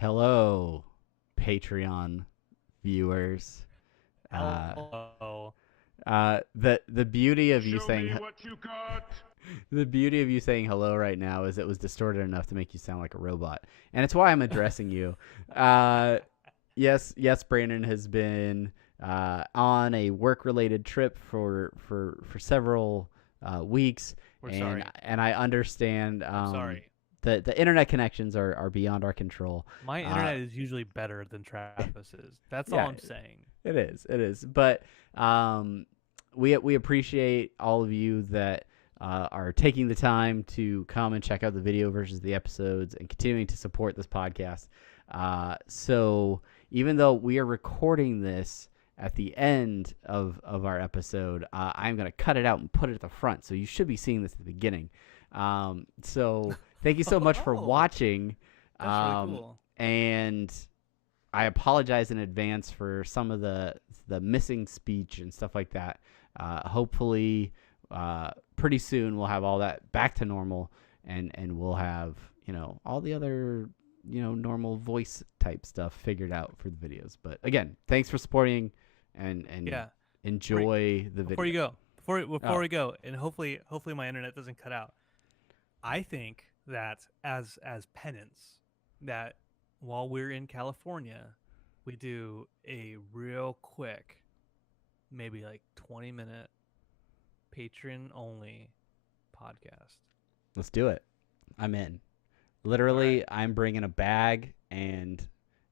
Hello, Patreon viewers. Hello. The beauty of you Show me saying what you got. the beauty of you saying hello right now is it was distorted enough to make you sound like a robot, and it's why I'm addressing you. Yes, Brandon has been on a work-related trip for several weeks, We're and sorry. and I understand. I'm sorry. The internet connections are beyond our control. My internet is usually better than Travis's. That's all Yeah, I'm saying. It is. But we appreciate all of you that are taking the time to come and check out the video versions of the episodes and continuing to support this podcast. So even though we are recording this at the end of our episode, I'm going to cut it out and put it at the front. So you should be seeing this at the beginning. So thank you so much for watching. That's really cool. And I apologize in advance for some of the missing speech and stuff like that. Hopefully, pretty soon we'll have all that back to normal, and we'll have all the other normal voice type stuff figured out for the videos. But again, thanks for supporting and Yeah. enjoy the video. Before you go, we go, and hopefully my internet doesn't cut out. I think that as penance, that while we're in California, we do a real quick, maybe like 20-minute Patreon only podcast. Let's do it. I'm in. Literally, Right. I'm bringing a bag and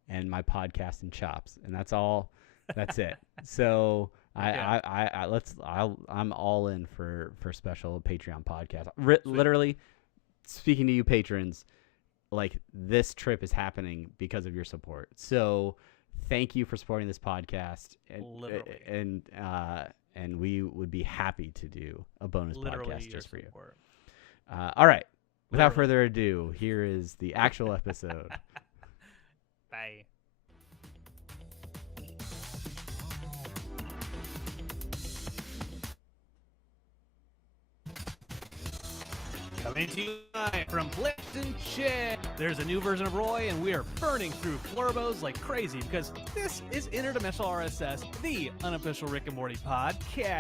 my podcast and chops, and that's all. That's it. So Yeah. I'm all in for special Patreon podcast. Sweet. Literally, speaking to you patrons, like this trip is happening because of your support. So thank you for supporting this podcast, Literally. and we would be happy to do a bonus Literally podcast your just for you. support. All right. Without Literally. further ado, here is the actual episode. Bye. Coming to you live from Clifton Chair. There's a new version of Roy, and we are burning through Florbos like crazy because this is Interdimensional RSS, the unofficial Rick and Morty podcast.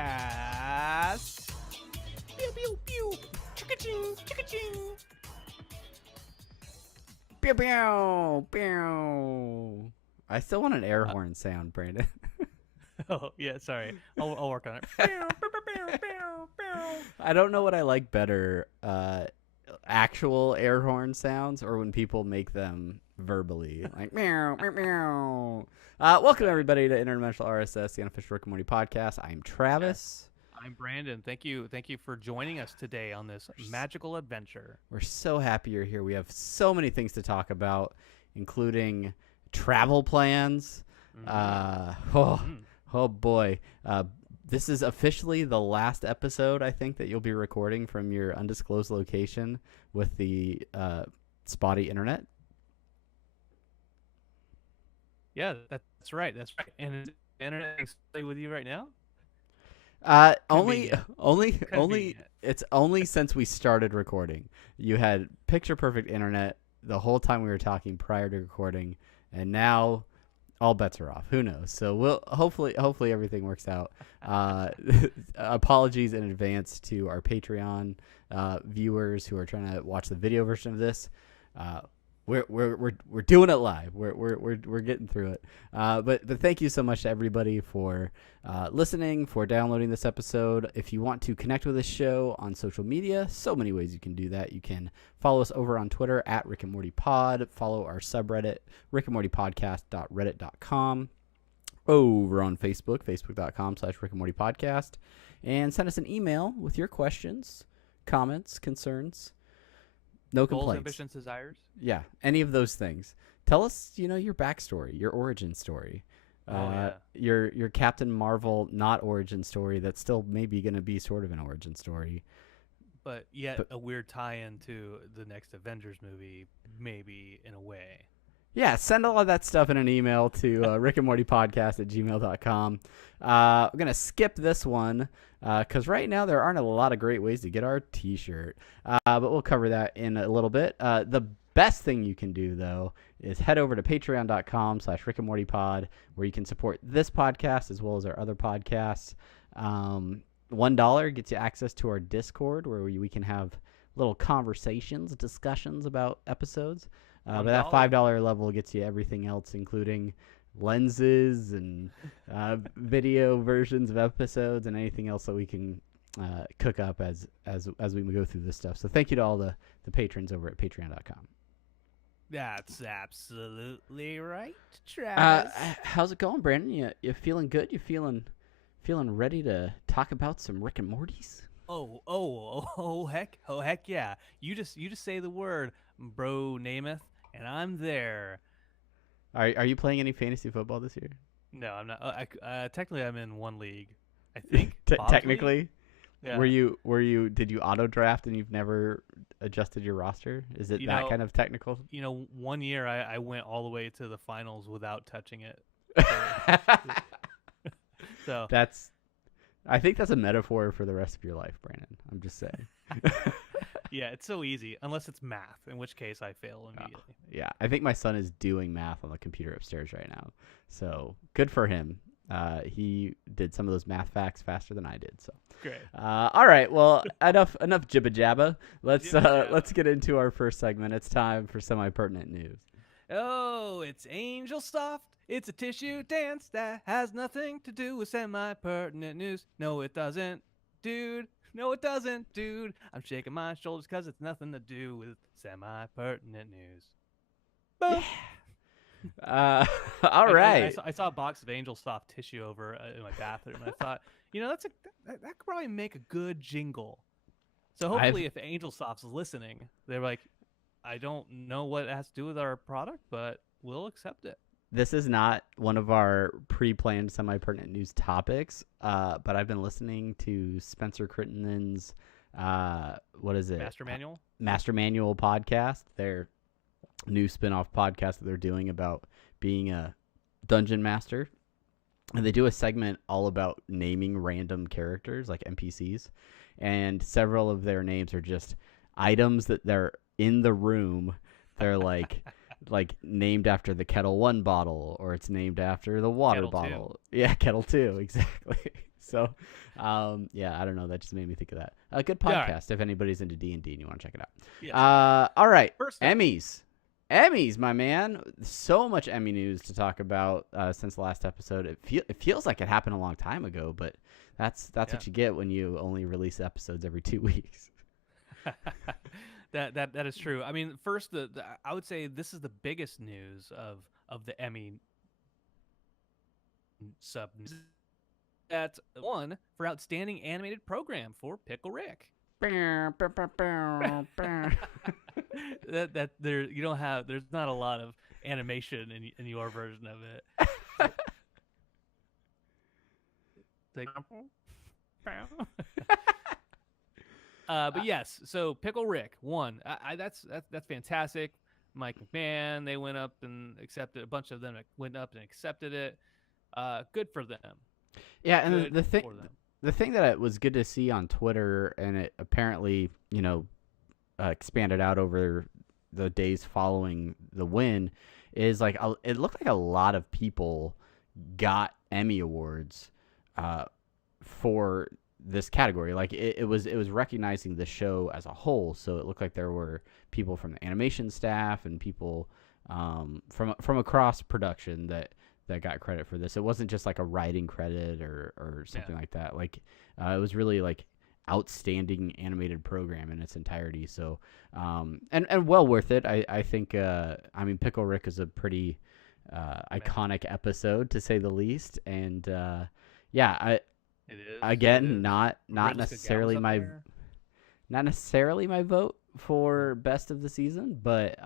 Pew pew pew, chicka-ching, chicka-ching. Pew, pew, pew. I still want an air horn sound, Brandon. Oh yeah, sorry. I'll work on it. I don't know what I like better, actual air horn sounds or when people make them verbally, like meow, meow, meow. Welcome everybody to Interdimensional RSS, the unofficial Rick and Morty podcast. I'm Travis. I'm Brandon. Thank you for joining us today on this magical adventure. We're so happy you're here. We have so many things to talk about, including travel plans. Oh boy. This is officially the last episode, I think, that you'll be recording from your undisclosed location with the spotty internet. Yeah, that's right. That's right. And is the internet stay with you right now? Only Convenient. it's only since we started recording. You had picture perfect internet the whole time we were talking prior to recording, and now all bets are off. Who knows? So we'll hopefully everything works out. Apologies in advance to our Patreon viewers who are trying to watch the video version of this. We're doing it live. We're getting through it. But thank you so much to everybody for listening, for downloading this episode. If you want to connect with this show on social media, so many ways you can do that. You can follow us over on Twitter at Rick and Morty Pod. Follow our subreddit rickandmortypodcast.reddit.com. Over on Facebook, facebook.com/Rick and Morty Podcast, and send us an email with your questions, comments, concerns. No Goals, complaints. ambitions, desires. Yeah, any of those things. Tell us, your backstory, your origin story. Your Captain Marvel not origin story that's still maybe going to be sort of an origin story. But yet a weird tie-in to the next Avengers movie, maybe in a way. Yeah, send all of that stuff in an email to rickandmortypodcast@gmail.com. I'm going to skip this one because right now there aren't a lot of great ways to get our T-shirt. But we'll cover that in a little bit. The best thing you can do, though, is head over to patreon.com/rickandmortypod, where you can support this podcast as well as our other podcasts. $1 gets you access to our Discord, where we can have little conversations, discussions about episodes. But that $5 level gets you everything else, including lenses and video versions of episodes and anything else that we can cook up as we go through this stuff. So thank you to all the patrons over at patreon.com. That's absolutely right, Travis. How's it going, Brandon? You feeling good? You feeling ready to talk about some Rick and Morty's? Oh heck yeah! You just say the word, bro, Namath, and I'm there. Are you playing any fantasy football this year? No, I'm not. Technically, I'm in one league, I think. Technically, league? Yeah. Did you auto draft and you've never adjusted your roster? Is it kind of technical? 1 year I went all the way to the finals without touching it. So I think that's a metaphor for the rest of your life, Brandon. I'm just saying. Yeah, it's so easy, unless it's math, in which case I fail immediately. Yeah, I think my son is doing math on the computer upstairs right now. So good for him. He did some of those math facts faster than I did. So great. All right. Well, enough jibba jabba. Let's get into our first segment. It's time for semi-pertinent news. Oh, it's Angel Soft. It's a tissue dance that has nothing to do with semi-pertinent news. No, it doesn't, dude. No, it doesn't, dude. I'm shaking my shoulders because it's nothing to do with semi-pertinent news. Boom. All right. I saw a box of Angel Soft tissue over in my bathroom, and I thought, that could probably make a good jingle. So hopefully, if Angel Soft's listening, they're like, I don't know what it has to do with our product, but we'll accept it. This is not one of our pre-planned semi-pertinent news topics, but I've been listening to Spencer Crittenden's, what is it? Master Manual podcast. Their new spin-off podcast that they're doing about being a dungeon master. And they do a segment all about naming random characters, like NPCs. And several of their names are just items that they're in the room. They're like... like named after the Kettle 1 bottle, or it's named after the water Kettle bottle. 2. Yeah, Kettle 2, exactly. So, yeah, I don't know. That just made me think of that. A good podcast right. If anybody's into D&D and you want to check it out. Yes. All right, first Emmys. Emmys, my man. So much Emmy news to talk about since the last episode. It feels like it happened a long time ago, but that's what you get when you only release episodes every 2 weeks. That is true. I mean, first, I would say this is the biggest news of the Emmy sub. That's one for outstanding animated program for Pickle Rick. that there you don't have. There's not a lot of animation in your version of it. But yes, so Pickle Rick won. That's fantastic. Mike McMahon, they went up and accepted. A bunch of them went up and accepted it. Good for them. Yeah, and the thing that it was good to see on Twitter, and it apparently expanded out over the days following the win, is like it looked like a lot of people got Emmy awards for this category. Like it was recognizing the show as a whole. So it looked like there were people from the animation staff and people from across production that got credit for this. It wasn't just like a writing credit or something like that. Like it was really like outstanding animated program in its entirety. So and well worth it. I think I mean Pickle Rick is a pretty iconic episode to say the least. And yeah, it is. Again, not necessarily my vote for best of the season, but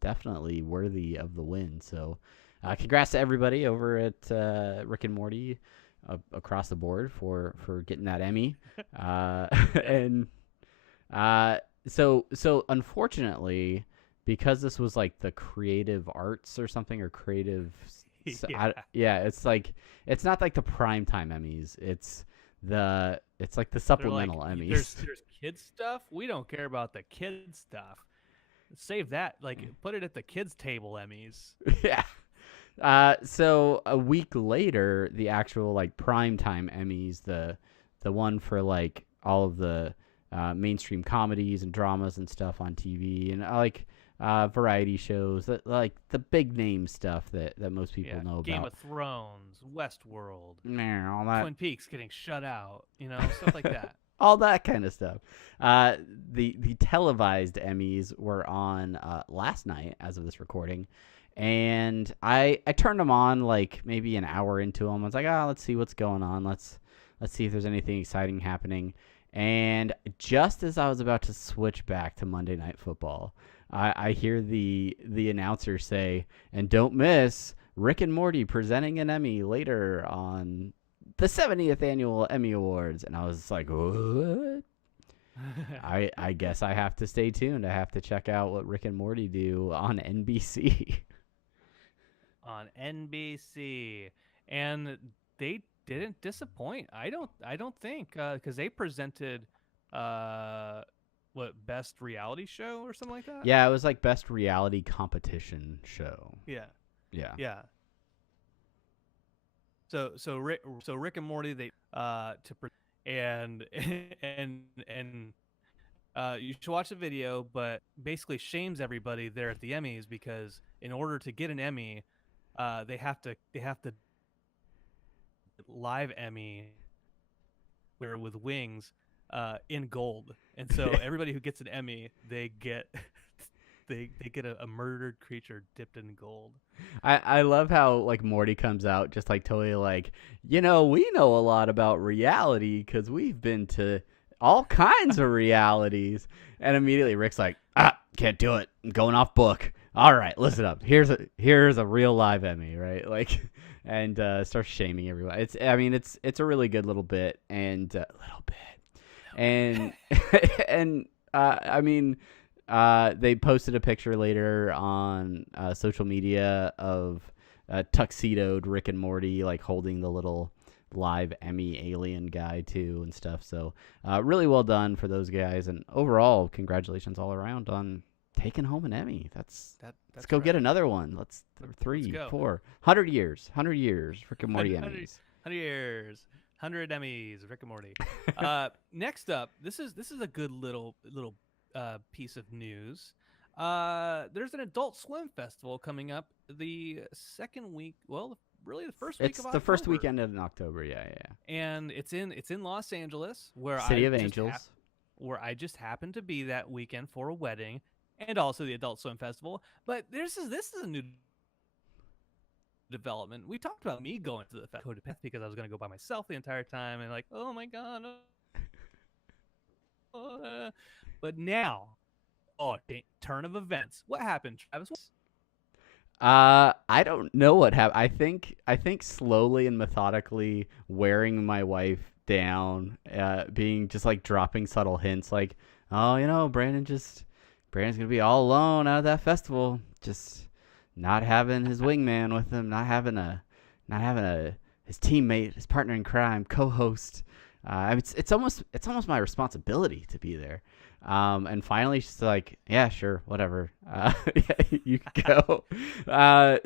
definitely worthy of the win. So, congrats to everybody over at Rick and Morty across the board for getting that Emmy. And so unfortunately, because this was like the creative arts or something, or creative. It's like it's not like the primetime Emmys. It's like the supplemental Emmys. There's kids stuff. We don't care about the kids stuff. Save that. Like, put it at the kids' table Emmys. Yeah. So a week later, the actual like primetime Emmys, the one for like all of the mainstream comedies and dramas and stuff on TV, and variety shows, that like the big name stuff that most people know about. Game of Thrones, Westworld, all that. Twin Peaks getting shut out, stuff like that. All that kind of stuff. The televised Emmys were on last night, as of this recording, and I turned them on like maybe an hour into them. I was like, let's see what's going on. Let's see if there's anything exciting happening. And just as I was about to switch back to Monday Night Football, I hear the announcer say, "And don't miss Rick and Morty presenting an Emmy later on the 70th annual Emmy Awards." And I was like, what? I guess I have to stay tuned. I have to check out what Rick and Morty do on NBC. On NBC. And they didn't disappoint. I don't think, because they presented best reality show or something like that? Yeah, it was like best reality competition show. Yeah. So Rick and Morty, they and you should watch the video, but basically shames everybody there at the Emmys, because in order to get an Emmy, they have to live Emmy where with wings in gold, and so everybody who gets an Emmy, they get they get a murdered creature dipped in gold. I love how like Morty comes out just like totally like, we know a lot about reality because we've been to all kinds of realities, and immediately Rick's like, can't do it, I'm going off book. All right, listen up. Here's a real live Emmy, right? Like, and starts shaming everyone. It's a really good little bit, and they posted a picture later on social media of tuxedoed Rick and Morty like holding the little live Emmy alien guy too and stuff. So really well done for those guys, and overall congratulations all around on taking home an Emmy. Let's go get another one. Let's 3, 4, 100 years, Rick and Morty Emmys. 100 years, 100 Emmys, Rick and Morty. Next up, this is a good little piece of news. There's an Adult Swim festival coming up the second week. Well, really the first week of October. It's the first weekend in October. Yeah. And it's in Los Angeles, where City of Angels, where I just happened to be that weekend for a wedding, and also the Adult Swim festival. But this is a new development. We talked about me going to the festival because I was going to go by myself the entire time, and like, oh my god. But now, turn of events. What happened, Travis? I don't know what happened. I think slowly and methodically wearing my wife down, being just like dropping subtle hints like, oh, Brandon's gonna be all alone out of that festival, just not having his wingman with him, not having his teammate, his partner in crime, co-host. It's almost my responsibility to be there. And finally she's like, yeah, sure, whatever. You can go.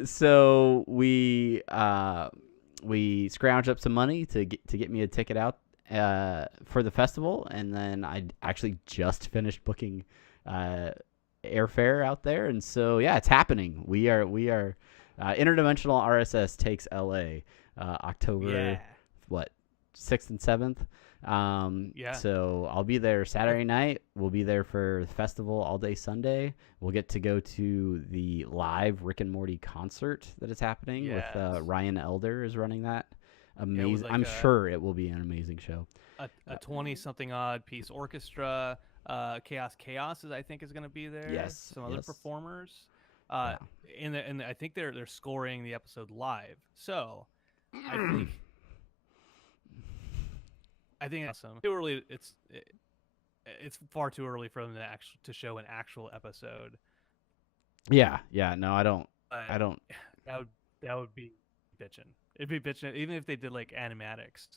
So we scrounged up some money to get me a ticket out for the festival, and then I actually just finished booking airfare out there, and so yeah, it's happening. We are Interdimensional RSS takes LA October 6th and 7th. So I'll be there Saturday night. We'll be there for the festival all day Sunday. We'll get to go to the live Rick and Morty concert that is happening with Ryan Elder is running that. Amazing. Like I'm sure it will be an amazing show. A 20-something odd piece orchestra. Chaos is, I think, is going to be there. Yes. Some other performers. And I think they're scoring the episode live. So I think it's awesome. Too early. It's far too early for them to show an actual episode. Yeah. No, I don't. That would be bitching. It'd be bitching even if they did like animatics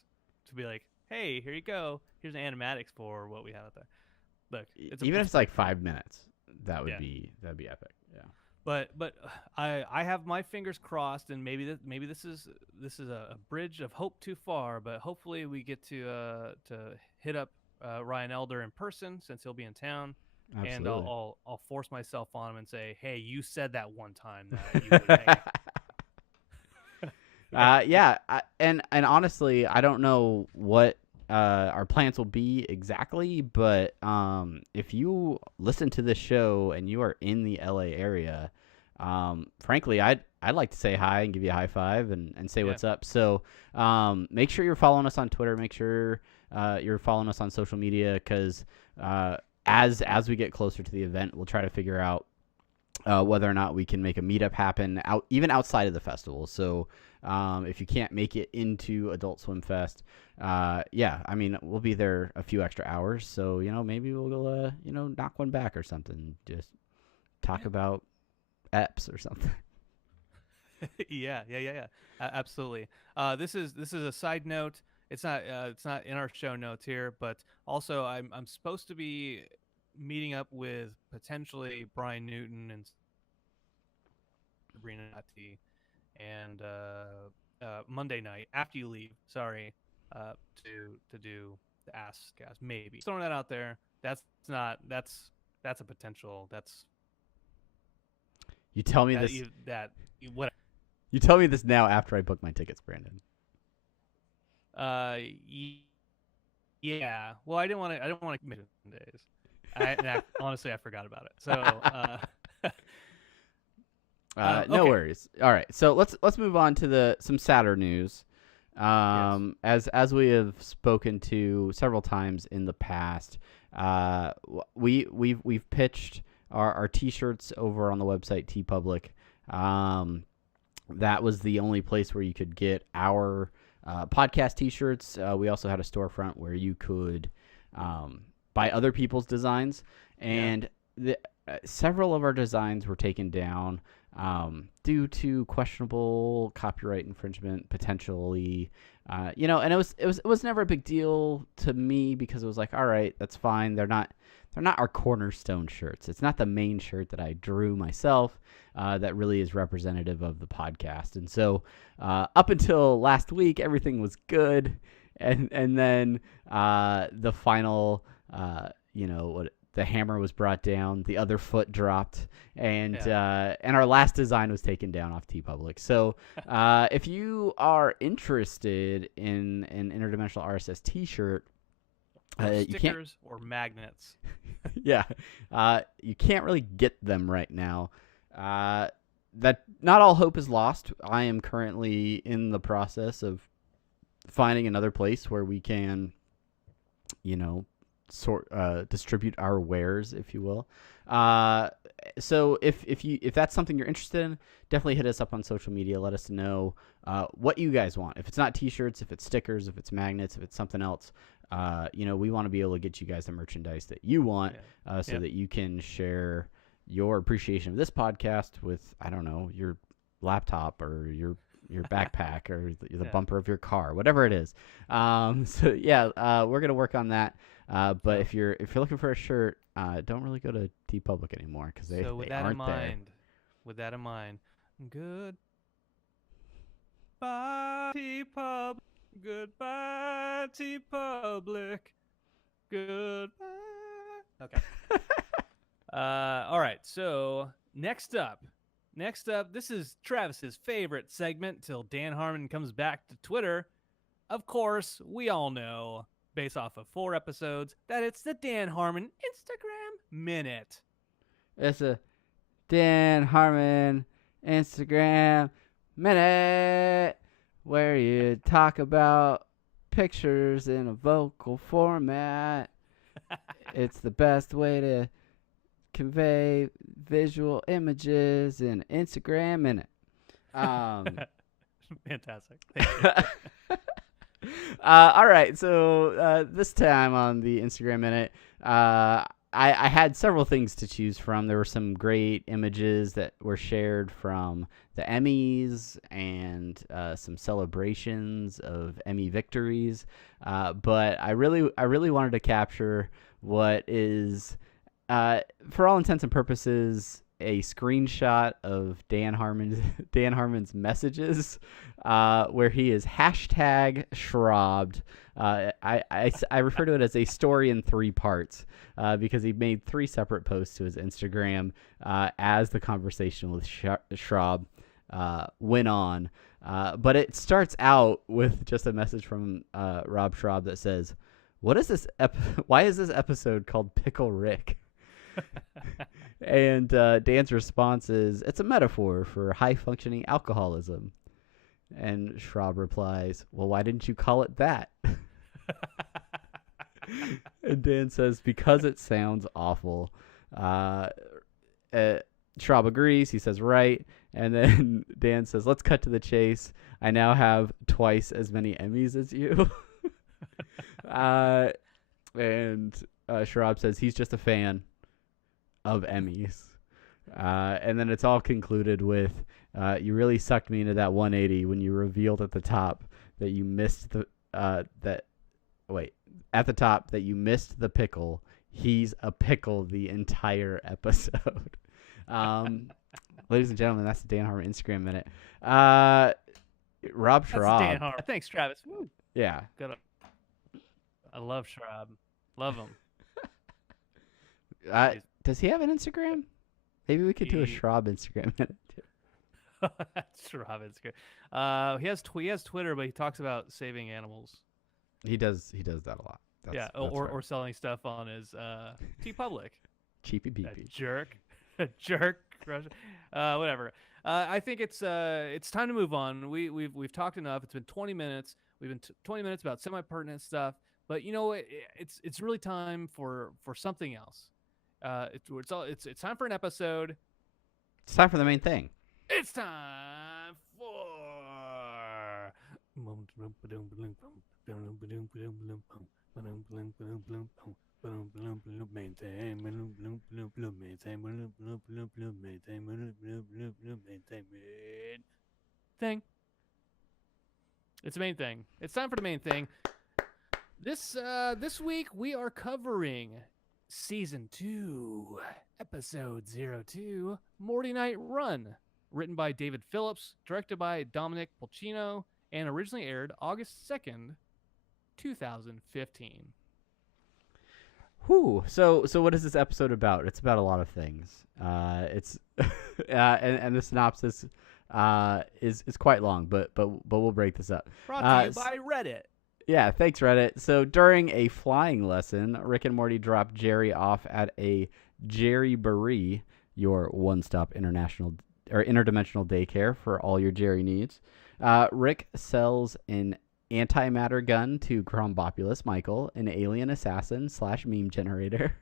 to be like, hey, here you go. Here's an animatics for what we have out there. Look, even if it's like 5 minutes. that'd Yeah. be epic. Yeah. But I have my fingers crossed, and maybe this is a bridge of hope too far. But hopefully we get to hit up Ryan Elder in person since he'll be in town, and Absolutely. I'll force myself on him and say, hey, you said that one time that you would hang out. Yeah, and honestly, I don't know what our plans will be exactly, but if you listen to this show and you are in the LA area, frankly, I'd like to say hi and give you a high five and say Yeah. what's up. So make sure you're following us on Twitter. Make sure you're following us on social media because as we get closer to the event, we'll try to figure out whether or not we can make a meetup happen even outside of the festival. So if you can't make it into Adult Swim Fest, yeah, I mean, we'll be there a few extra hours. So, maybe we'll, knock one back or something. Just talk about EPs or something. Yeah. Absolutely. This is a side note. It's not in our show notes here, but also I'm supposed to be meeting up with potentially Brian Newton and Sabrina Nati and Monday night after you leave. Sorry, to do the Ask Gas. Maybe just throwing that out there. That's a potential. That's You tell me that this. you that you, what You tell me this now after I book my tickets, Brandon. Yeah. Well, I didn't want to commit days. Honestly, I forgot about it. So No okay. worries. All right, so let's move on to some sadder news. As we have spoken to several times in the past, we've pitched our T-shirts over on the website TeePublic. That was the only place where you could get our podcast T-shirts. We also had a storefront where you could buy other people's designs, and several of our designs were taken down due to questionable copyright infringement potentially. And it was never a big deal to me because it was like, all right, that's fine. They're not our cornerstone shirts. It's not the main shirt that I drew myself. That really is representative of the podcast. And so up until last week, everything was good. And then the final, the hammer was brought down, the other foot dropped, and our last design was taken down off TeePublic. So if you are interested in an Interdimensional RSS T-shirt, stickers or magnets. Yeah, you can't really get them right now. That not all hope is lost. I am currently in the process of finding another place where we can, distribute our wares, if you will. So if that's something you're interested in, definitely hit us up on social media. Let us know what you guys want. If it's not T-shirts, if it's stickers, if it's magnets, if it's something else. We want to be able to get you guys the merchandise that you want, so that you can share your appreciation of this podcast with, I don't know, your laptop or your backpack or the bumper of your car, whatever it is. We're gonna work on that. But if you're looking for a shirt, don't really go to TeePublic anymore because they aren't there. With that in mind, goodbye TeePublic. Goodbye TeePublic. Goodbye. Okay. All right. So next up, this is Travis's favorite segment till Dan Harmon comes back to Twitter. Of course, we all know, based off of 4 episodes, that it's the Dan Harmon Instagram Minute. It's a Dan Harmon Instagram Minute where you talk about pictures in a vocal format. It's the best way to convey visual images in Instagram Minute. Fantastic. All right, so this time on the Instagram Minute, I had several things to choose from. There were some great images that were shared from the Emmys and some celebrations of Emmy victories, but I really wanted to capture what is for all intents and purposes, a screenshot of Dan Harmon's messages, where he is hashtag shrobbed. I refer to it as a story in 3 parts, because he made 3 separate posts to his Instagram as the conversation with Schraub went on. But it starts out with just a message from Rob Schraub that says, "What is this? Why is this episode called Pickle Rick?" And Dan's response is, "It's a metaphor for high-functioning alcoholism." And Schraub replies, "Well, why didn't you call it that?" And Dan says, "Because it sounds awful." Schraub agrees. He says, "Right." And then Dan says, "Let's cut to the chase. I now have twice as many Emmys as you." And Schraub says he's just a fan of Emmys. And then it's all concluded with, "You really sucked me into that 180 when you revealed at the top that you missed the that you missed the pickle. He's a pickle the entire episode." Ladies and gentlemen, that's the Dan Harmon Instagram minute. Rob Schraub. Dan Harmon. Thanks, Travis. Woo. Yeah. Good. I love Schraub. Love him. Does he have an Instagram? Maybe we could do a Schraub Instagram minute too. Schraub Instagram. He has Twitter, but he talks about saving animals. He does that a lot. That's or selling stuff on his TeePublic. Cheapy beepy. A jerk. Whatever. I think it's time to move on. We've talked enough. It's been 20 minutes. We've been 20 minutes about semi-pertinent stuff. But you know, it's really time for something else. It's time for an episode. It's time for the main thing. It's time for main thing. It's the main thing. It's time for the main thing. This week we are covering Season 2, Episode 02, Mortynight Run, written by David Phillips, directed by Dominic Polcino, and originally aired August 2nd, 2015. Whew. So what is this episode about? It's about a lot of things. It's and the synopsis is quite long, but we'll break this up. Brought to you by Reddit. Yeah, thanks, Reddit. So during a flying lesson, Rick and Morty drop Jerry off at a Jerry-Boree, your one-stop interdimensional daycare for all your Jerry needs. Rick sells an antimatter gun to Grombopulus Michael, an alien assassin / meme generator.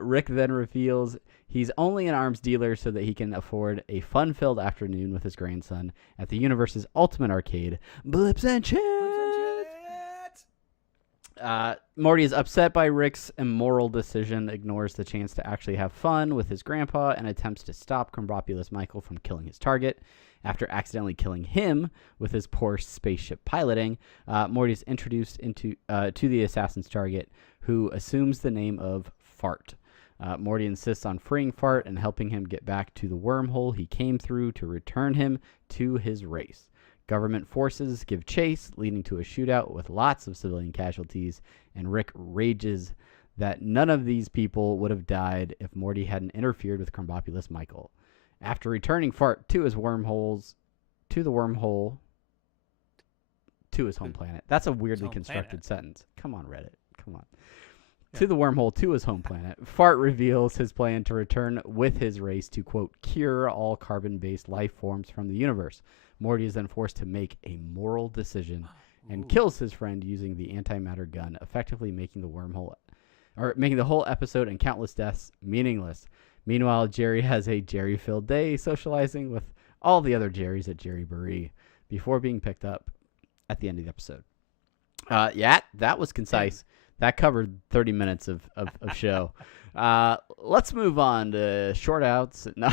Rick then reveals he's only an arms dealer so that he can afford a fun-filled afternoon with his grandson at the universe's ultimate arcade, Blips and Chit. Morty is upset by Rick's immoral decision, ignores the chance to actually have fun with his grandpa, and attempts to stop Grombopulus Michael from killing his target. After accidentally killing him with his poor spaceship piloting, Morty is introduced to the assassin's target, who assumes the name of Fart. Morty insists on freeing Fart and helping him get back to the wormhole he came through to return him to his race. Government forces give chase, leading to a shootout with lots of civilian casualties, and Rick rages that none of these people would have died if Morty hadn't interfered with Grombopulus Michael. After returning Fart to his wormhole to his home planet. That's a weirdly constructed sentence. Come on, Reddit. Come on. Yeah. To the wormhole to his home planet, Fart reveals his plan to return with his race to, quote, cure all carbon-based life forms from the universe. Morty is then forced to make a moral decision and kills his friend using the antimatter gun, effectively making the whole episode and countless deaths meaningless. Meanwhile, Jerry has a Jerry-filled day socializing with all the other Jerrys at Jerry-Boree before being picked up at the end of the episode. That was concise. That covered 30 minutes of show. Let's move on to short outs. No.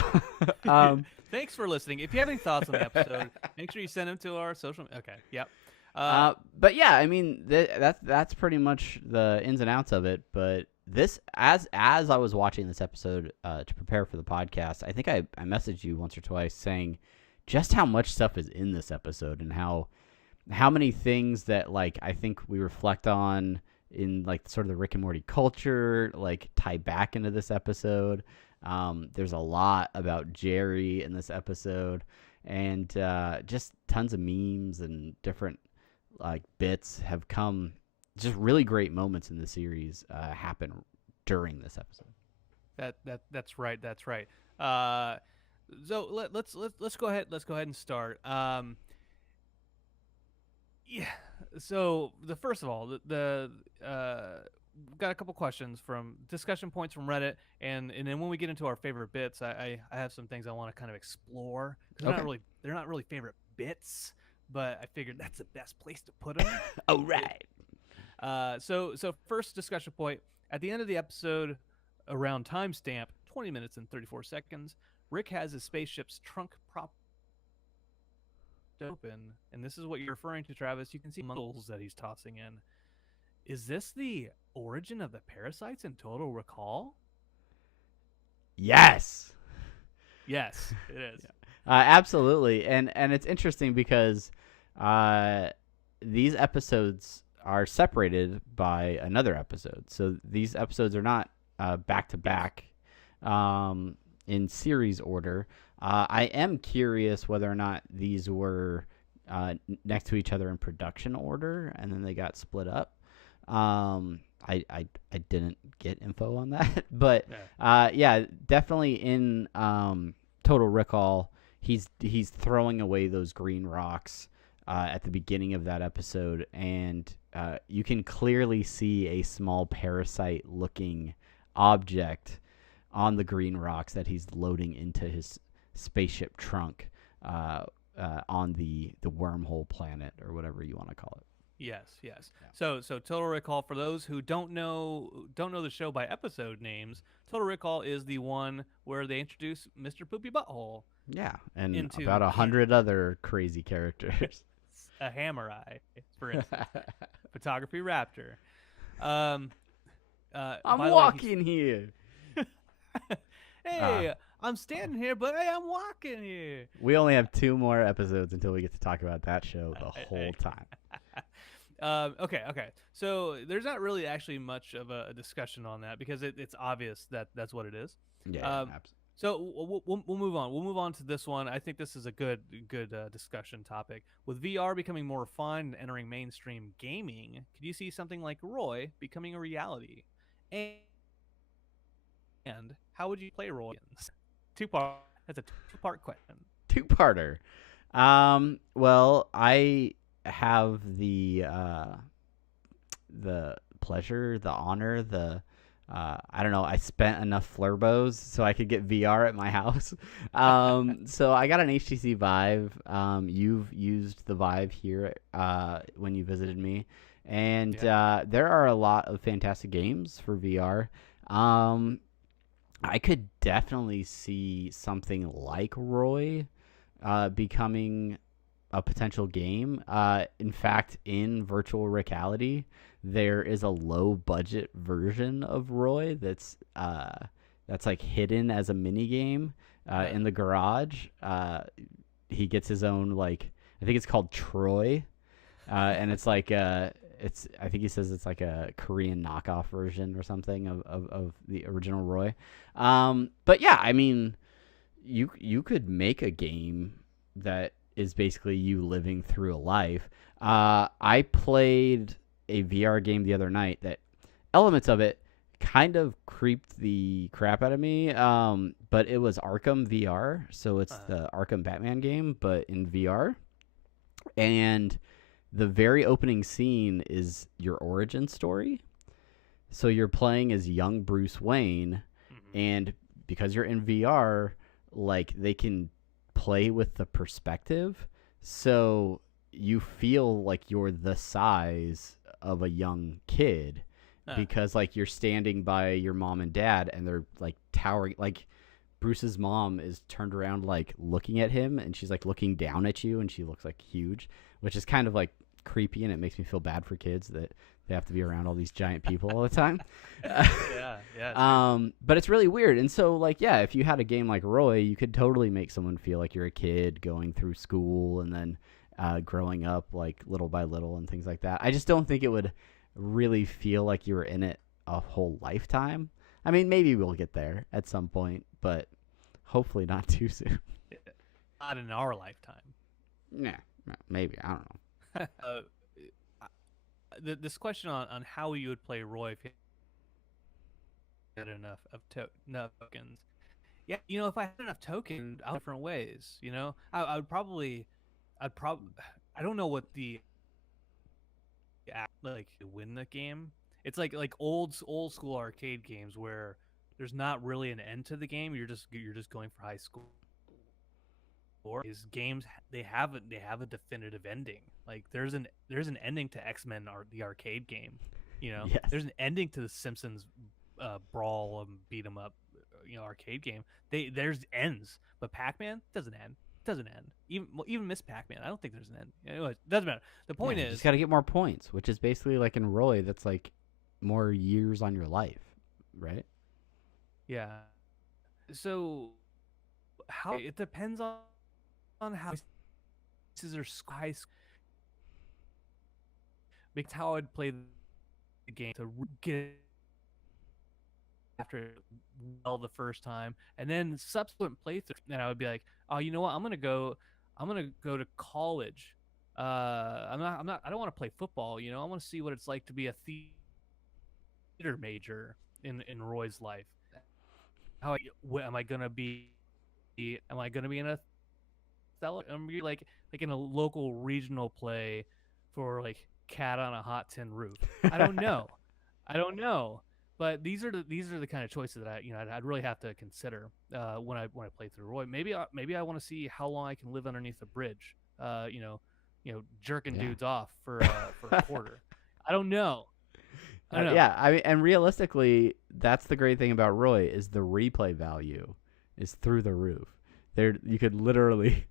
Thanks for listening. If you have any thoughts on the episode, make sure you send them to our social. Okay. Yep. But yeah, I mean that's pretty much the ins and outs of it. But this as I was watching this episode to prepare for the podcast, I think I messaged you once or twice saying just how much stuff is in this episode and how many things that like I think we reflect on in like sort of the Rick and Morty culture like tie back into this episode. There's a lot about Jerry in this episode, and just tons of memes and different like bits have come. Just really great moments in the series happen during this episode. That's right. That's right. So let's go ahead. Let's go ahead and start. Yeah. So first of all, got a couple questions from discussion points from Reddit, and then when we get into our favorite bits, I have some things I want to kind of explore. They're not really favorite bits, but I figured that's the best place to put them. All right. So first discussion point at the end of the episode, around timestamp 20 minutes and 34 seconds, Rick has his spaceship's trunk prop open, and this is what you're referring to, Travis. You can see muscles that he's tossing in. Is this the origin of the parasites in Total Recall? Yes. Yes, it is. Absolutely, and it's interesting because these episodes are separated by another episode. So these episodes are not back to back in series order. I am curious whether or not these were next to each other in production order, and then they got split up. I didn't get info on that, but yeah, definitely in Total Recall, he's throwing away those green rocks at the beginning of that episode, and you can clearly see a small parasite-looking object on the green rocks that he's loading into his spaceship trunk on the wormhole planet or whatever you want to call it. Yes. Yeah. So Total Recall, for those who don't know the show by episode names, Total Recall is the one where they introduce Mr. Poopy Butthole. Yeah, and about 100 other crazy characters. A Hammer Eye, for instance. Photography Raptor. I'm walking here. Hey, I'm standing here, but hey, I'm walking here. We only have 2 more episodes until we get to talk about that show the whole time. Okay. So there's not really actually much of a discussion on that because it's obvious that that's what it is. Yeah, absolutely. So we'll move on. We'll move on to this one. I think this is a good discussion topic. With VR becoming more refined and entering mainstream gaming, could you see something like Roy becoming a reality? And how would you play Roy? That's a two-part question. Two-parter. Well, I have the pleasure, the honor, I don't know, I spent enough Flurbos so I could get VR at my house. So I got an HTC Vive. You've used the Vive here when you visited me. And there are a lot of fantastic games for VR. I could definitely see something like Roy becoming a potential game. In fact, in virtual reality, there is a low budget version of Roy that's like hidden as a mini game in the garage. He gets his own, like, I think it's called Troy, and it's like I think he says it's like a Korean knockoff version or something of the original Roy. But yeah, I mean, you could make a game that is basically you living through a life. I played a VR game the other night that elements of it kind of creeped the crap out of me. But it was Arkham VR, so it's the Arkham Batman game, but in VR. And the very opening scene is your origin story. So you're playing as young Bruce Wayne, and because you're in VR, like, they can play with the perspective, so you feel like you're the size of a young kid because, like, you're standing by your mom and dad, and they're like towering. Like, Bruce's mom is turned around, like, looking at him, and she's like looking down at you, and she looks like huge, which is kind of like creepy, and it makes me feel bad for kids that they have to be around all these giant people all the time. Yeah. But it's really weird. And so, like, yeah, if you had a game like Roy, you could totally make someone feel like you're a kid going through school and then growing up, like, little by little and things like that. I just don't think it would really feel like you were in it a whole lifetime. I mean, maybe we'll get there at some point, but hopefully not too soon. Not in our lifetime. Yeah, maybe. I don't know. This question on how you would play Roy if you had enough tokens. Yeah, if I had enough tokens, different ways. I would probably, I don't know what the like to win the game. It's like old school arcade games where there's not really an end to the game. You're just going for high score. These games they have a definitive ending. Like there's an ending to X-Men the arcade game. Yes. There's an ending to the Simpsons brawl and beat 'em up arcade game. There's ends, but Pac-Man doesn't end. Even Miss Pac-Man, I don't think there's an end. Anyway, doesn't matter. The point is, you just got to get more points, which is basically like in Roy. That's like more years on your life, right? Yeah. So how it depends on how this are high. Because how I'd play the game to get after well the first time, and then subsequent playthrough, and I would be like, oh, you know what? I'm gonna go to college. I don't want to play football. I want to see what it's like to be a theater major in Roy's life. Am I gonna be in a like in a local regional play for like Cat on a Hot Tin Roof? I don't know. But these are the kind of choices that I'd really have to consider when I play through Roy. Maybe I want to see how long I can live underneath a bridge. Jerking dudes off for a quarter. I don't know. Yeah, I mean, and realistically, that's the great thing about Roy is the replay value is through the roof. There, you could literally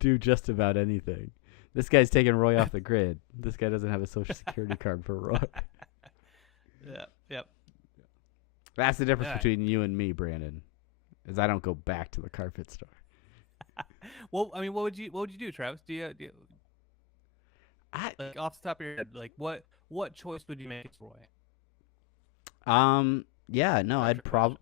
do just about anything. This guy's taking Roy off the grid. This guy doesn't have a social security card for Roy. Yep. That's the difference between you and me, Brandon, is I don't go back to the carpet store. Well, I mean, what would you do, Travis? Do you like off the top of your head, like what choice would you make as Roy? Yeah, no, I'd probably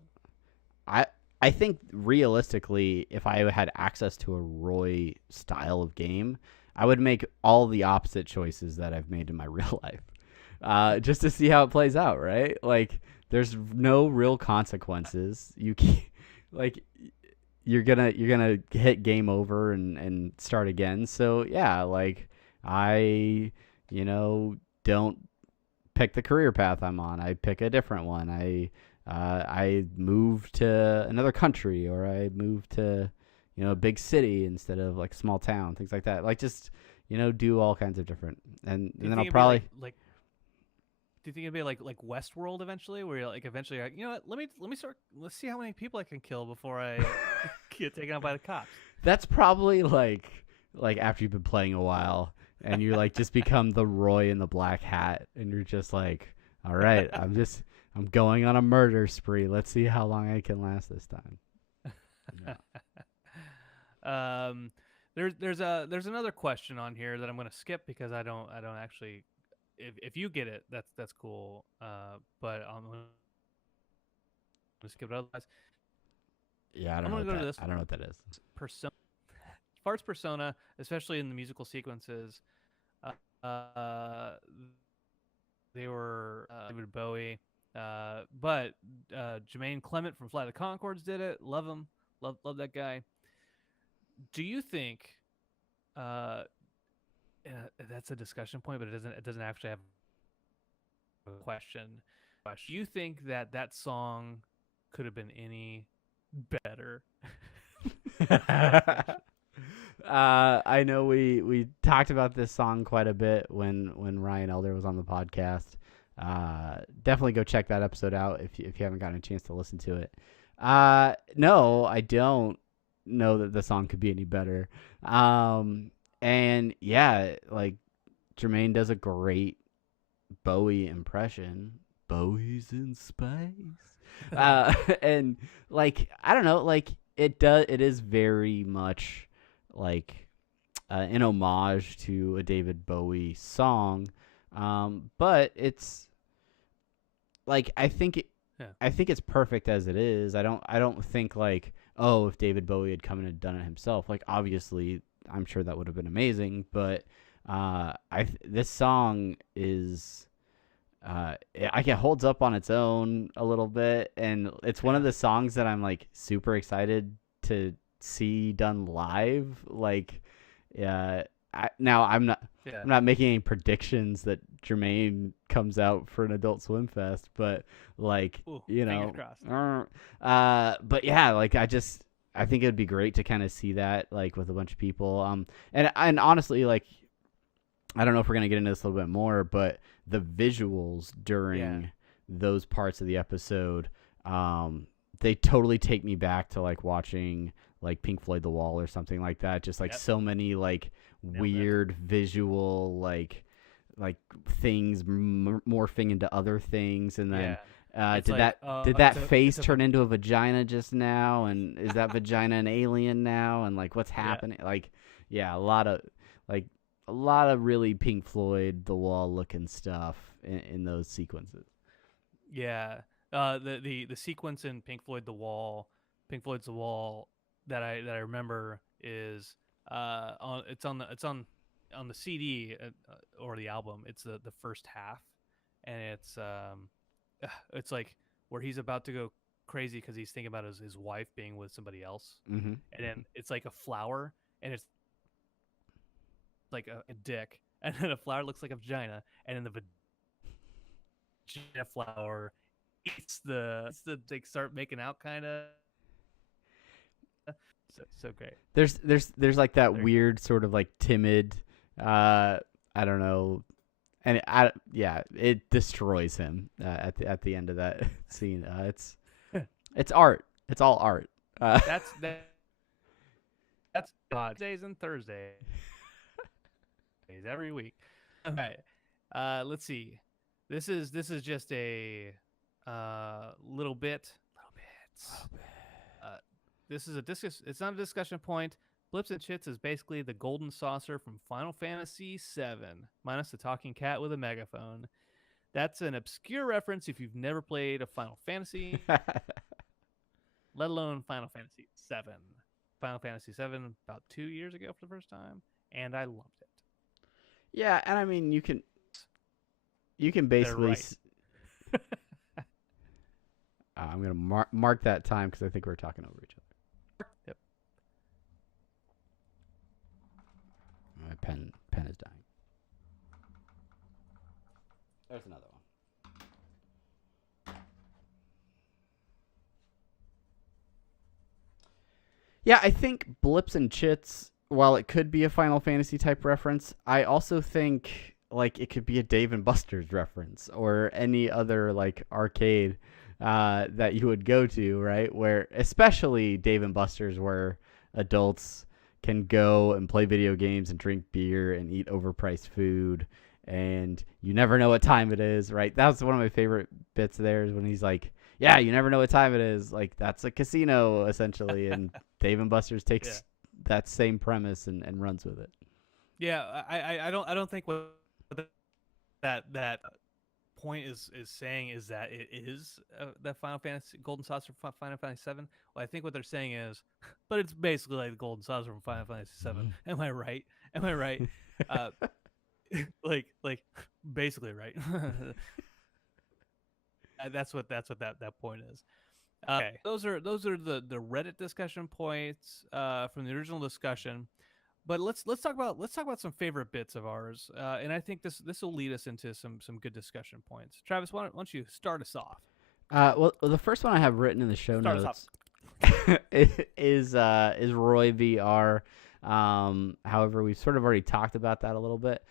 I think realistically, if I had access to a Roy style of game, I would make all the opposite choices that I've made in my real life. Just to see how it plays out, right? Like, there's no real consequences. You can't, like, you're gonna hit game over and start again. So yeah, like I, don't pick the career path I'm on. I pick a different one. I move to another country, or I move to, a big city instead of like small town, things like that. Like just, do all kinds of different, and then I'll probably do you think it'd be like Westworld eventually, where you're like eventually, like, you know what? Let's see how many people I can kill before I get taken out by the cops. That's probably like after you've been playing a while and you like just become the Roy in the black hat, and you're just like, all right, I'm going on a murder spree. Let's see how long I can last this time. Yeah. There's another question on here that I'm going to skip because I don't actually. If you get it, that's cool. But I'm gonna skip it otherwise. Yeah, I don't know what that is. Persona. As far as Persona, especially in the musical sequences, they were David Bowie, but Jermaine Clement from Flight of the Conchords did it. Love him. Love that guy. Do you think? That's a discussion point, but it doesn't actually have a question. Do you think that song could have been any better? I know we talked about this song quite a bit when Ryan Elder was on the podcast. Definitely go check that episode out if you haven't gotten a chance to listen to it. No, I don't know that the song could be any better. And yeah, like Jermaine does a great Bowie impression. Bowie's in space. And like I don't know, like it is very much like an homage to a David Bowie song. But it's like I think it's perfect as it is. I don't think like, oh, if David Bowie had come in and done it himself, like obviously I'm sure that would have been amazing, but this song is it holds up on its own a little bit, and it's one of the songs that I'm like super excited to see done live. Like, now I'm not making any predictions that Jermaine comes out for an Adult Swim Fest, but like, you know, but yeah, like I think it would be great to kind of see that like with a bunch of people. And honestly, like, I don't know if we're gonna get into this a little bit more, but the visuals during those parts of the episode, they totally take me back to like watching like Pink Floyd The Wall or something like that. Just like so many like weird visual like things morphing into other things, and then did that face turn into a vagina just now, and is that vagina an alien now, and like what's happening? Like a lot of really Pink Floyd The Wall looking stuff in those sequences. Yeah, the sequence in Pink Floyd's The Wall that I remember is on the CD or the album. It's the first half, and it's like where he's about to go crazy because he's thinking about his wife being with somebody else, and then it's like a flower, and it's like a dick, and then a flower looks like a vagina, and then the vagina flower eats the like start making out kind of. So great. There's like that weird sort of like timid, I don't know, and it destroys him at the end of that scene. It's art. It's all art. That's Tuesdays and Thursdays every week. All right. Let's see. This is just a little bit. This is it's not a discussion point. Blips and Chits is basically the golden saucer from Final Fantasy VII, minus the talking cat with a megaphone. That's an obscure reference if you've never played a Final Fantasy, let alone Final Fantasy VII. Final Fantasy VII about 2 years ago for the first time, and I loved it. Yeah, and I mean you can basically. Right. I'm gonna mark that time because I think we're talking over each other. Yep. My pen is dying. There's another one. Yeah, I think Blips and Chits, while it could be a Final Fantasy type reference, I also think like it could be a Dave and Buster's reference or any other like arcade that you would go to, right? Where especially Dave and Buster's, where adults can go and play video games and drink beer and eat overpriced food, and you never know what time it is, right? That was one of my favorite bits there, is when he's like, yeah, you never know what time it is. Like, that's a casino, essentially, and Dave and Buster's takes that same premise and runs with it. Yeah, I don't think what that point is saying is that it is that Final Fantasy Golden Saucer from Final Fantasy VII. Well, I think what they're saying is, but it's basically like the Golden Saucer from Final Fantasy VII. Am I right? Like basically right. That's what that point is. Okay, those are the Reddit discussion points from the original discussion. But let's talk about some favorite bits of ours, and I think this will lead us into some good discussion points. Travis, why don't you start us off? Well, the first one I have written in the show notes is Roy VR. However, we've sort of already talked about that a little bit.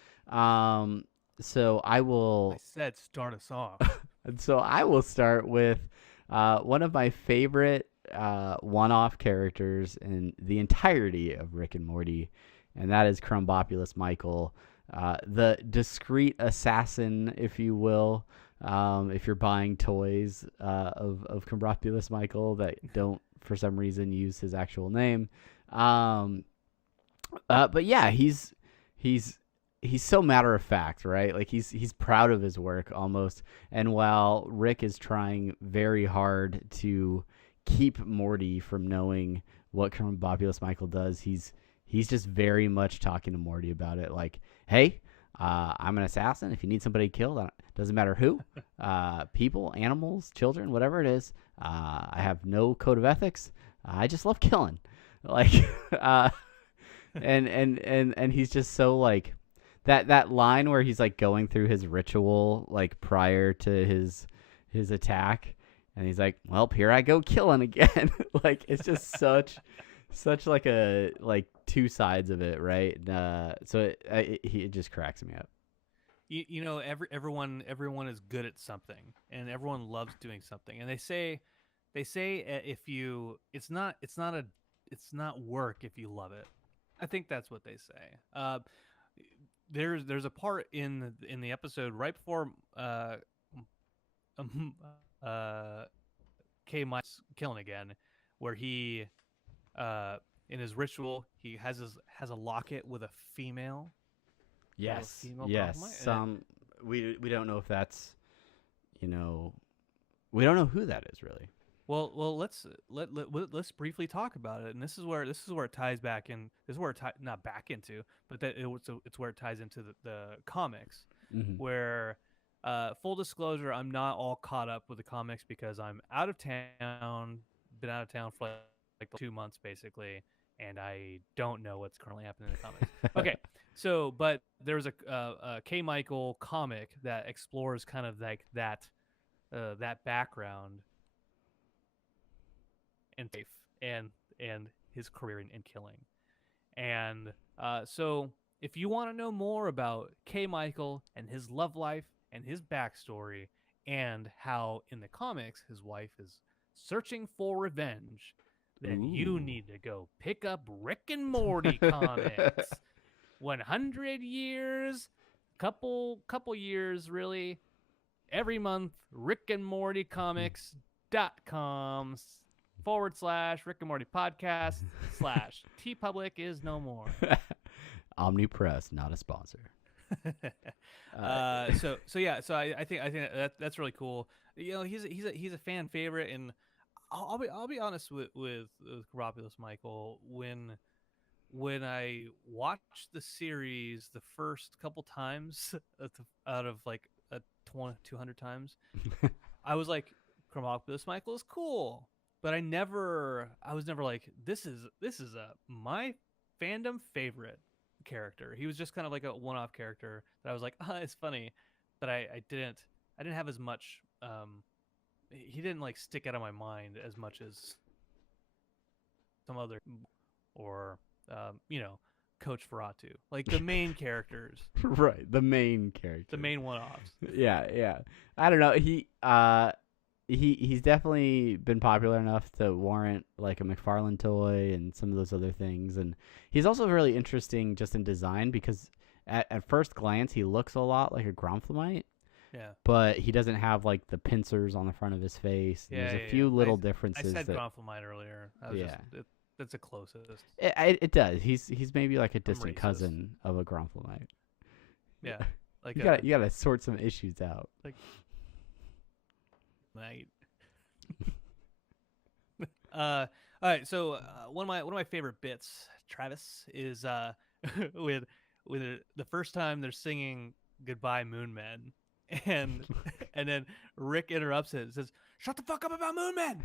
So I will. I said start us off. And so I will start with one of my favorite one-off characters in the entirety of Rick and Morty, and that is Crumbopulous Michael. the discreet assassin, if you will. If you're buying toys of Combropulus Michael that don't for some reason use his actual name. But yeah, he's so matter of fact, right? Like he's proud of his work almost. And while Rick is trying very hard to keep Morty from knowing what Combropulus Michael does, he's just very much talking to Morty about it. Like, hey, I'm an assassin. If you need somebody killed, doesn't matter who, people, animals, children, whatever it is. I have no code of ethics. I just love killing. Like, and he's just so like that line where he's like going through his ritual like prior to his attack, and he's like, well, here I go killing again. Like, it's just such like a like two sides of it, right? So it just cracks me up. You know, everyone is good at something, and everyone loves doing something. And they say if you it's not work if you love it. I think that's what they say. There's a part in the episode right before K Mike's killing again, where he in his ritual he has a locket with a female. Yes. We don't know if that's, we don't know who that is really. Well, let's briefly talk about it, and this is where it ties back in. This is where it not back into, but it's where it ties into the comics, where full disclosure, I'm not all caught up with the comics because I'm out of town, been out of town for like 2 months basically, and I don't know what's currently happening in the comics. Okay, so but there's a K. Michael comic that explores kind of like that background and his career in killing. And so if you want to know more about K. Michael and his love life and his backstory and how in the comics his wife is searching for revenge, then you need to go pick up Rick and Morty comics. 100 years, couple years really, every month, rickandmortycomics.com / Rick and Morty podcast / TeePublic is no more. Omnipress, not a sponsor. So I think that's really cool. He's a fan favorite, and I'll be honest with Combropulus Michael. When I watched the series the first couple times out of like 200 times, I was like, Combropulus Michael is cool. But I was never like, this is my fandom favorite character. He was just kind of like a one-off character that I was like, it's funny, but I didn't have as much. He didn't like stick out of my mind as much as some other, or Coach Ferratu, like the main characters. Right, the main character, the main one-offs. Yeah. I don't know. He's definitely been popular enough to warrant like a McFarlane toy and some of those other things. And he's also really interesting just in design because at first glance he looks a lot like a Gromflemite. Yeah. But he doesn't have like the pincers on the front of his face. There's a few little differences. I said Gromflemite earlier. That's the closest. It does. He's maybe like a distant cousin of a Gromflemite. Yeah. Like you gotta sort some issues out. Like night. All right, so one of my favorite bits, Travis, is with the first time they're singing "Goodbye, Moonmen," and then Rick interrupts it and says, "Shut the fuck up about Moonmen!"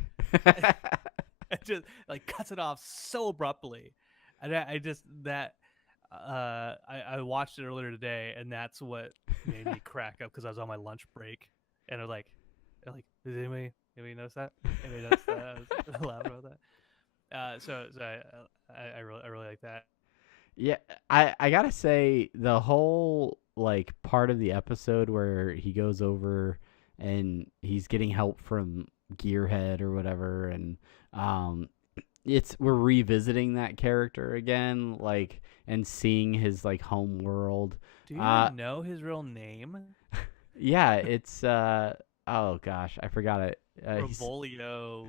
and just like cuts it off so abruptly, and I watched it earlier today, and that's what made me crack up because I was on my lunch break, and I was like, did anybody notice that? Anybody notice that? I was laughing about that. So I really like that. Yeah, I gotta say the whole like part of the episode where he goes over and he's getting help from Gearhead or whatever, and we're revisiting that character again, like, and seeing his like home world. Do you even know his real name? Yeah, it's oh gosh, I forgot it. Revolio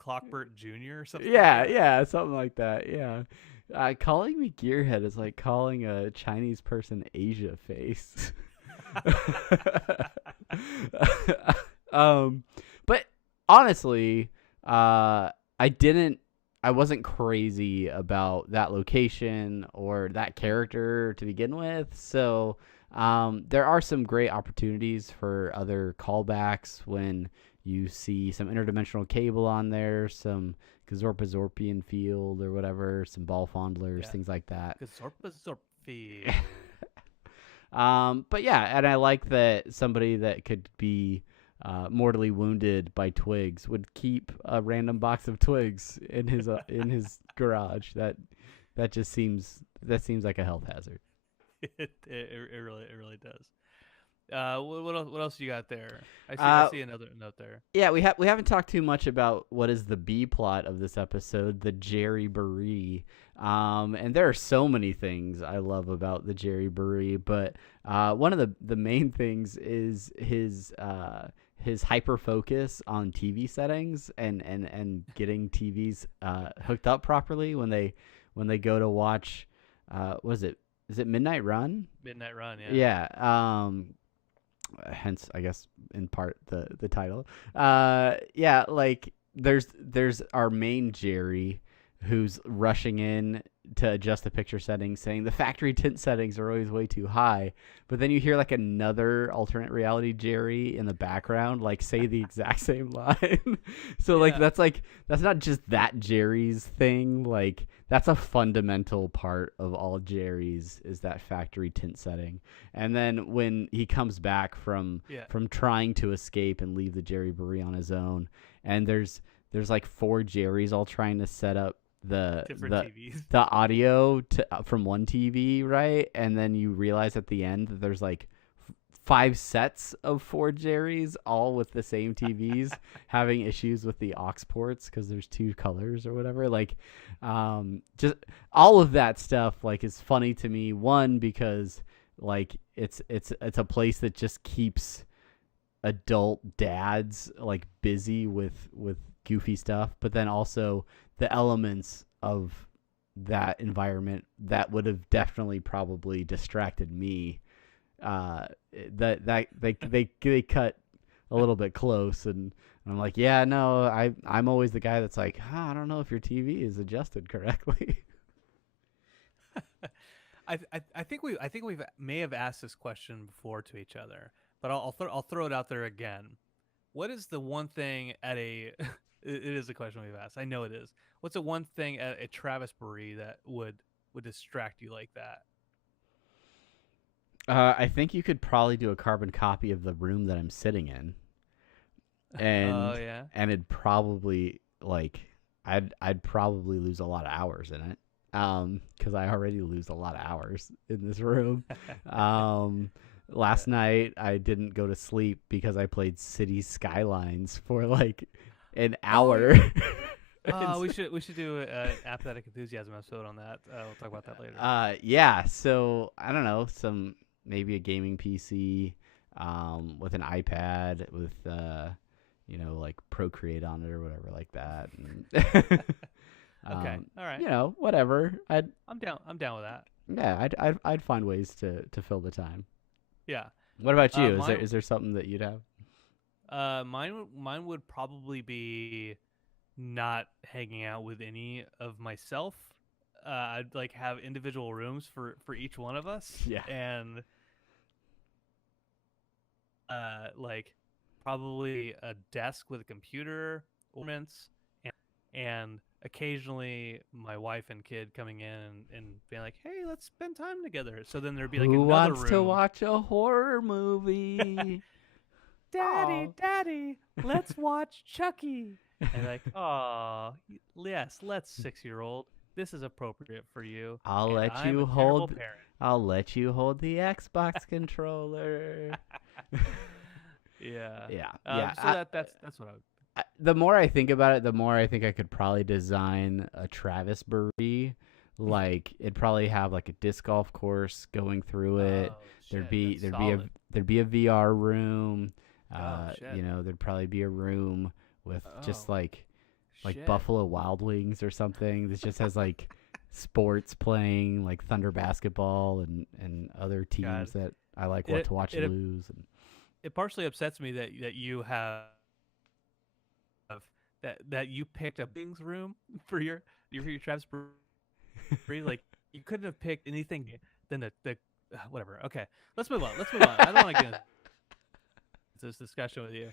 Clockbert Jr. or something. Yeah, like that? yeah, something like that. Yeah. Calling me gearhead is like calling a Chinese person Asia face. But honestly, I wasn't crazy about that location or that character to begin with. So, there are some great opportunities for other callbacks when you see some interdimensional cable on there, some Gazorpa field or whatever, some ball fondlers, things like that. Gazorpa field. But yeah, and I like that somebody that could be mortally wounded by twigs would keep a random box of twigs in his garage. That seems like a health hazard. It really does. What else you got there? I see another note there. Yeah, we haven't talked too much about what is the B plot of this episode, the Jerry Baree. And there are so many things I love about the Jerry Baree, but one of the main things is his hyper focus on TV settings and getting TVs hooked up properly when they go to watch what is it? Is it Midnight Run? Midnight Run, yeah. Yeah. Hence, I guess, in part the title. Yeah, like there's our main Jerry who's rushing in to adjust the picture settings, saying the factory tint settings are always way too high. But then you hear like another alternate reality Jerry in the background, like say the exact same line. So like that's not just that Jerry's thing. Like that's a fundamental part of all Jerry's is that factory tint setting. And then when he comes back from trying to escape and leave the Jerry Baree on his own, and there's like 4 Jerrys all trying to set up the audio from one TV, right? And then you realize at the end that there's like 5 sets of 4 Jerrys all with the same TVs having issues with the aux ports because there's 2 colors or whatever. Like just all of that stuff like is funny to me, one because like it's a place that just keeps adult dads like busy with goofy stuff, but then also the elements of that environment that would have definitely probably distracted me. That they cut a little bit close, and I'm like, yeah, no, I'm always the guy that's like, I don't know if your TV is adjusted correctly. I think we may have asked this question before to each other, but I'll throw it out there again. What is the one thing at a it is a question we've asked. I know it is. What's the one thing at a Travis Baree that would distract you like that? I think you could probably do a carbon copy of the room that I'm sitting in, and and it'd probably like I'd probably lose a lot of hours in it, because I already lose a lot of hours in this room. Last night I didn't go to sleep because I played City Skylines for like an hour. We should do an Apathetic Enthusiasm episode on that. We'll talk about that later. Yeah. So I don't know, maybe a gaming PC, with an iPad with like Procreate on it or whatever like that. And okay. All right. Whatever. I'm down with that. Yeah. I'd find ways to fill the time. Yeah. What about you? Is there something that you'd have? Mine would probably be not hanging out with any of myself. I'd like have individual rooms for each one of us. Yeah. And like probably a desk with a computer, ornaments, and occasionally my wife and kid coming in and being like, "Hey, let's spend time together." So then there'd be like Who another wants room. to watch a horror movie? Daddy, let's watch Chucky. And like, oh, yes, let's 6-year-old. This is appropriate for you. I'll let you hold the Xbox controller. Yeah. Yeah. So that's what I would. the more I think about it, the more I think I could probably design a Travis Burry. Like it'd probably have like a disc golf course going through it. Oh shit, that's solid. There'd be a VR room. Oh shit. There'd probably be a room with just Oh like shit. Buffalo Wild Wings or something that just has like sports playing, like Thunder basketball and other teams that I like to watch lose. And it partially upsets me that you have that you picked a Bing's room for your Travis Bree. Like you couldn't have picked anything than the whatever. Okay, let's move on. I don't want to get into this discussion with you.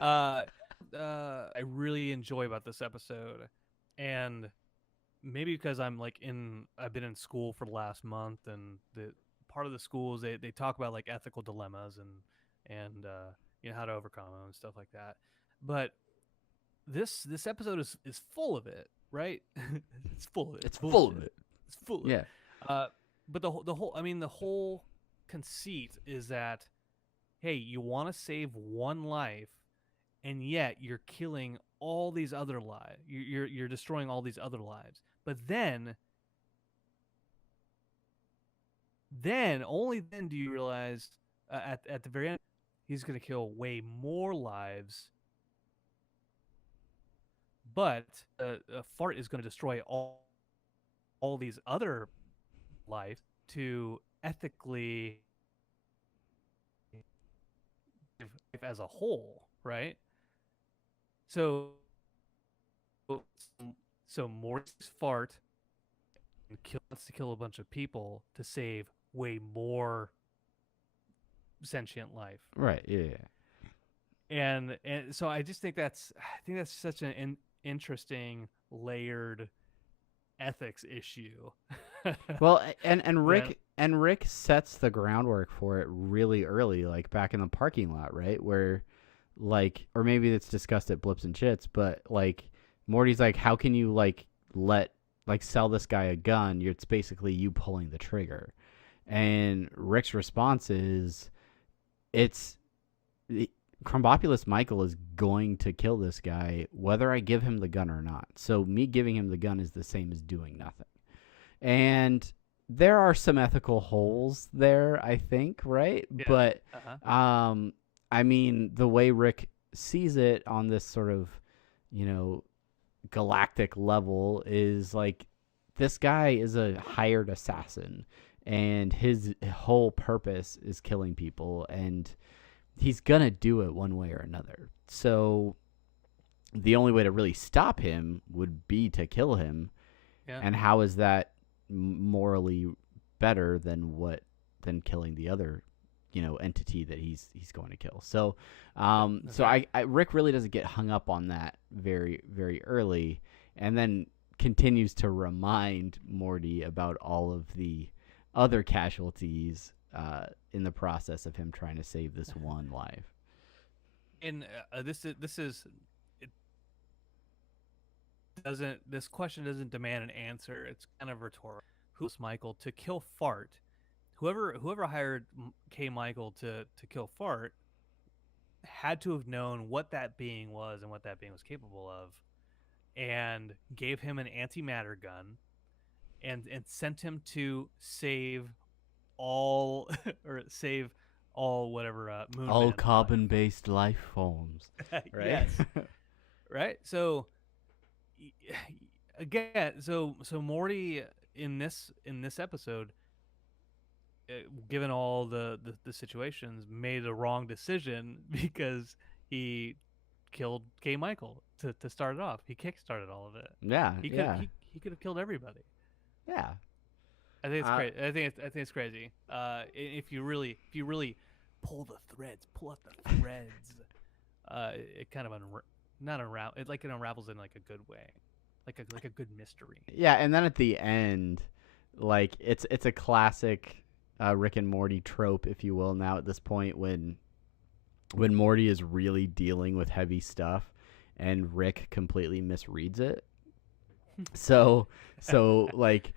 I really enjoy about this episode, and maybe because I've been in school for the last month, and the part of the schools they talk about like ethical dilemmas and how to overcome them and stuff like that. But this episode is full of it, right? It's full of it. It's full of it. It's full of it. But the whole conceit is that, hey, you want to save one life, and yet you're killing all these other lives. You're destroying all these other lives. But then only then do you realize at the very end he's going to kill way more lives. But a fart is going to destroy all these other lives to ethically as a whole, right? So Morty's fart wants to kill a bunch of people to save way more sentient life. Right. Yeah. And so I just think that's such an interesting layered ethics issue. Well, and Rick sets the groundwork for it really early, like back in the parking lot, right? Where like, or maybe it's discussed at Blips and Chits, but like Morty's like, how can you sell this guy a gun? It's basically you pulling the trigger. And Rick's response is, Crumbopulous Michael is going to kill this guy whether I give him the gun or not. So me giving him the gun is the same as doing nothing. And there are some ethical holes there, I think, right? Yeah. But I mean, the way Rick sees it on this sort of, galactic level is like, this guy is a hired assassin and his whole purpose is killing people, and he's gonna do it one way or another. So the only way to really stop him would be to kill him. Yeah. And how is that morally better than killing the other, entity that he's going to kill? So I Rick really doesn't get hung up on that very, very early, and then continues to remind Morty about all of the other casualties in the process of him trying to save this one life. And this question doesn't demand an answer. It's kind of rhetorical. Who's Michael to kill Fart? Whoever hired K. Michael to kill Fart had to have known what that being was and what that being was capable of, and gave him an antimatter gun, and sent him to save all whatever moonmen, all carbon-based life forms. Right? Yes. Right. So again, so Morty in this episode, given all the situations, made a wrong decision because he killed K. Michael to start it off. He kickstarted all of it. Yeah. He could have killed everybody. Yeah. I think it's crazy. I think it's crazy. If you really pull out the threads, it kind of it unravels in like a good way, like a good mystery. Yeah, and then at the end, like it's a classic Rick and Morty trope, if you will. Now at this point, when Morty is really dealing with heavy stuff, and Rick completely misreads it. So like,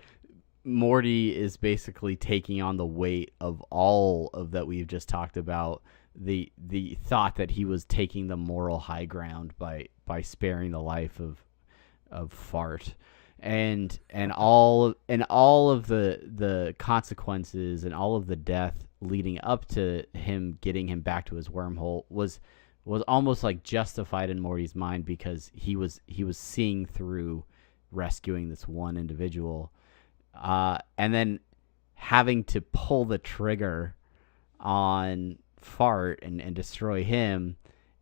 Morty is basically taking on the weight of all of that we've just talked about, the thought that he was taking the moral high ground by sparing the life of Fart, and all of the consequences and all of the death leading up to him getting him back to his wormhole was almost like justified in Morty's mind, because he was seeing through rescuing this one individual, and then having to pull the trigger on Fart and destroy him,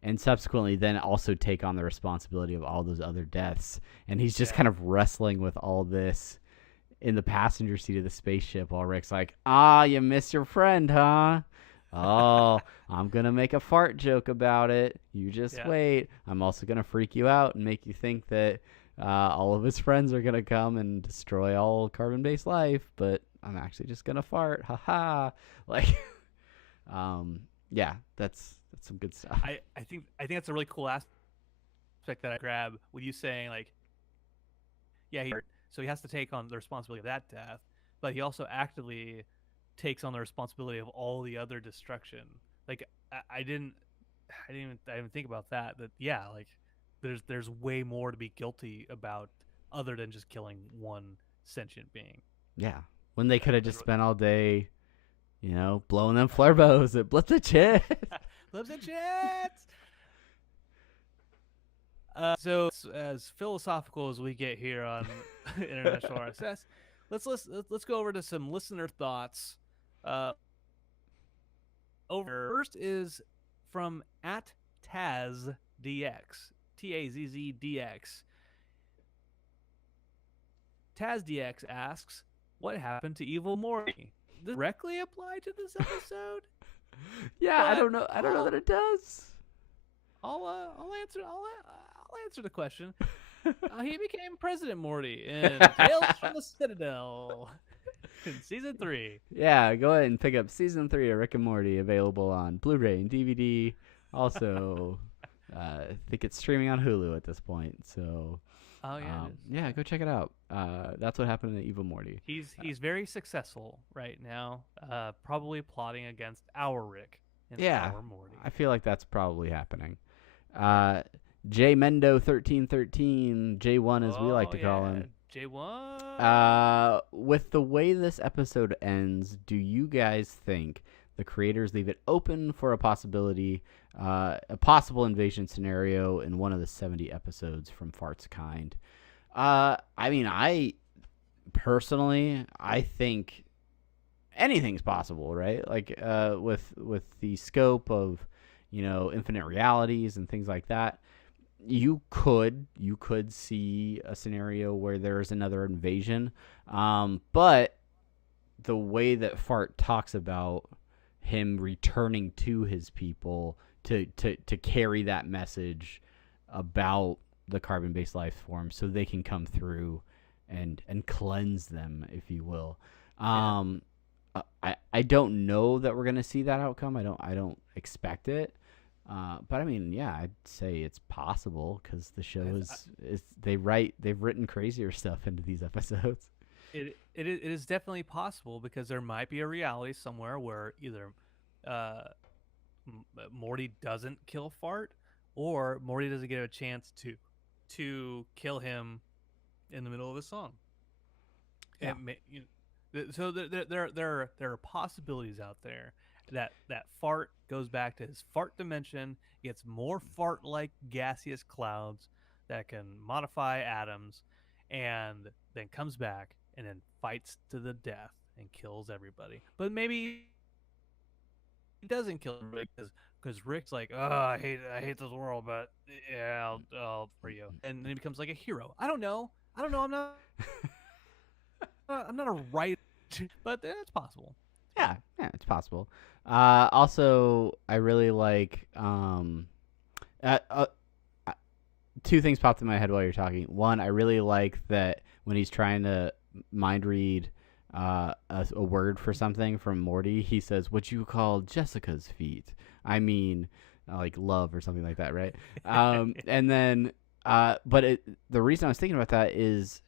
and subsequently then also take on the responsibility of all those other deaths. And he's just kind of wrestling with all this in the passenger seat of the spaceship while Rick's like, you miss your friend, huh? Oh, I'm going to make a fart joke about it. You just wait. I'm also going to freak you out and make you think that all of his friends are going to come and destroy all carbon-based life, but I'm actually just going to fart. Ha-ha. Like, yeah, that's some good stuff. I think that's a really cool aspect that I grab with you saying, like, so he has to take on the responsibility of that death, but he also actively takes on the responsibility of all the other destruction. Like, I didn't even think about that. That like, there's way more to be guilty about other than just killing one sentient being. Yeah, when they could have just spent all day, blowing them flare bows at Blitz the Chit. Blitz the Chit. So as philosophical as we get here on International RSS, let's go over to some listener thoughts. First is from @TazDX, TAZZDX. TazDX asks, "What happened to Evil Morty? Does it directly apply to this episode?" Yeah, I don't know that it does. I'll answer the question. He became President Morty in Tales from the Citadel in season 3. Yeah, go ahead and pick up season 3 of Rick and Morty, available on Blu-ray and DVD. Also, I think it's streaming on Hulu at this point. So, yeah, go check it out. That's what happened to Evil Morty. He's very successful right now. Probably plotting against our Rick and our Morty. I feel like that's probably happening. J Mendo 1313, J1 as we like to call him. J1. With the way this episode ends, do you guys think the creators leave it open for a possible invasion scenario in one of the 70 episodes from Fart's Kind? I mean, I think anything's possible, right? Like, with the scope of, infinite realities and things like that, you could see a scenario where there's another invasion. But the way that Fart talks about him returning to his people to carry that message about the carbon-based life form so they can come through and cleanse them, if you will. I don't know that we're going to see that outcome. I don't expect it. But I mean, yeah, I'd say it's possible, because the show they've written crazier stuff into these episodes. It is definitely possible, because there might be a reality somewhere where either Morty doesn't kill Fart, or Morty doesn't get a chance to kill him in the middle of a song. Yeah. So there are possibilities out there that Fart goes back to his fart dimension, gets more fart-like gaseous clouds that can modify atoms, and then comes back and then fights to the death and kills everybody. But maybe he doesn't kill Rick, because Rick's like, "Oh, I hate this world, but yeah, I'll free you," and then he becomes like a hero. I don't know. I'm not a writer, but it's possible. Yeah, it's possible. Also, I really like two things popped in my head while you're talking. One, I really like that when he's trying to mind read a word for something from Morty, he says, "What you call Jessica's feet?" I mean, like love or something like that, right? And then, but the reason I was thinking about that is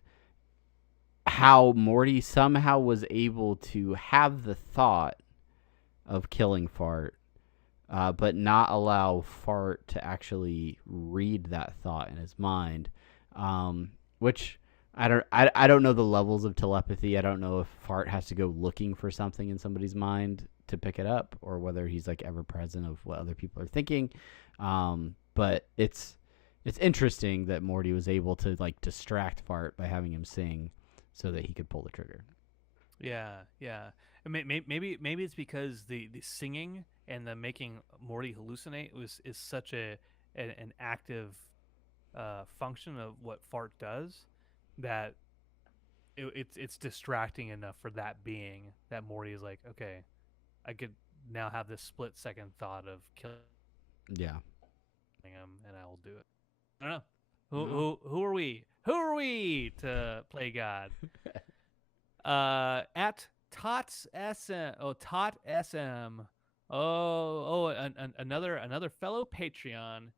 how Morty somehow was able to have the thought of killing Fart, but not allow Fart to actually read that thought in his mind, which I don't know the levels of telepathy. I don't know if Fart has to go looking for something in somebody's mind to pick it up, or whether he's like ever present of what other people are thinking. But it's interesting that Morty was able to like distract Fart by having him sing, so that he could pull the trigger. Yeah, yeah. Maybe it's because the singing and the making Morty hallucinate is such an active function of what Fart does that it's distracting enough for that being that Morty is like, okay, I could now have this split second thought of killing Yeah. him, and I will do it. I don't know. Who No. who are we? Who are we to play God? At Tots SM. Oh, Tot SM. Another fellow Patreon.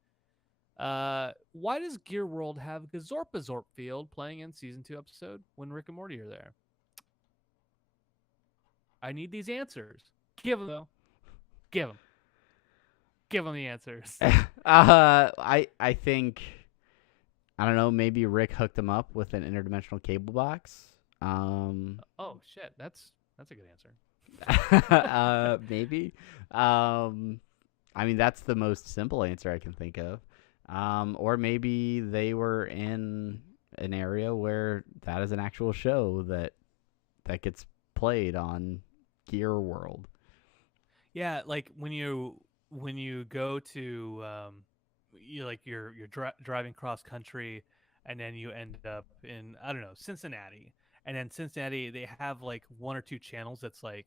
Why does Gear World have Gazorpazorp Field playing in season 2 episode when Rick and Morty are there? I need these answers. Give them though. Give them. Give them the answers. I think, I don't know, maybe Rick hooked him up with an interdimensional cable box. Oh shit, that's a good answer. Maybe. I mean, that's the most simple answer I can think of. Or maybe they were in an area where that is an actual show that gets played on Gear World. Yeah, like when you go to you're driving cross country, and then you end up in, I don't know, Cincinnati, and then Cincinnati they have like one or two channels that's like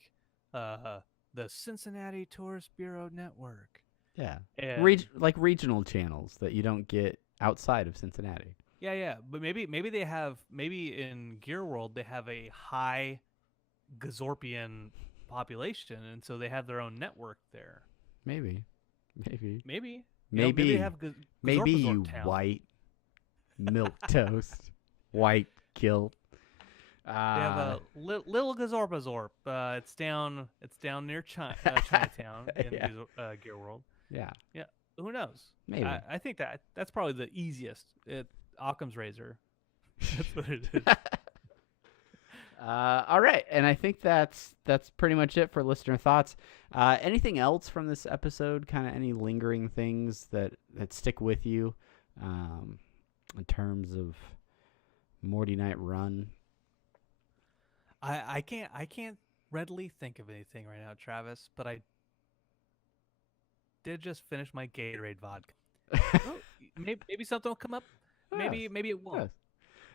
the Cincinnati Tourist Bureau Network. Yeah. And Like regional channels that you don't get outside of Cincinnati. yeah, but maybe they have, maybe in Gear World they have a high Gazorpian population, and so they have their own network there. Maybe. Maybe Maybe they have maybe Gazorpazorp you Town. white milk toast, white kilt. They have a little Gazorpazorp. It's down near Chinatown in Yeah. Gear World. Yeah. Yeah, who knows? Maybe. I think that's probably the easiest. Occam's razor. That's what it is. All right, and I think that's pretty much it for listener thoughts. Anything else from this episode? Kind of any lingering things that stick with you, in terms of Mortynight Run? I can't readily think of anything right now, Travis. But I did just finish my Gatorade vodka. Oh, maybe something will come up. Maybe it won't.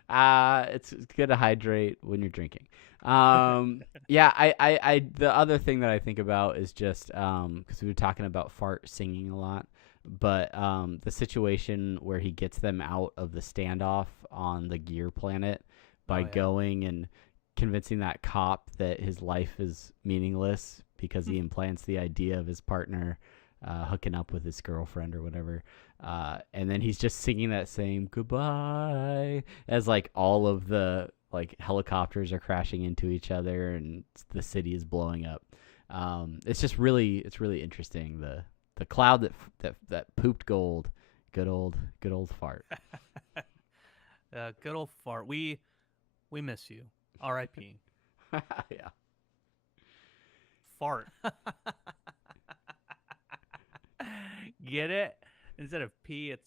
It's good to hydrate when you're drinking. Yeah, I the other thing that I think about is just because we were talking about Fart singing a lot, but the situation where he gets them out of the standoff on the Gear planet by going and convincing that cop that his life is meaningless because he implants the idea of his partner hooking up with his girlfriend or whatever. And then he's just singing that same goodbye as like all of the like helicopters are crashing into each other and the city is blowing up. It's really interesting. The cloud that pooped gold. Good old Fart. Good old Fart. We miss you. R.I.P. Yeah. Fart. Get it? Instead of P, it's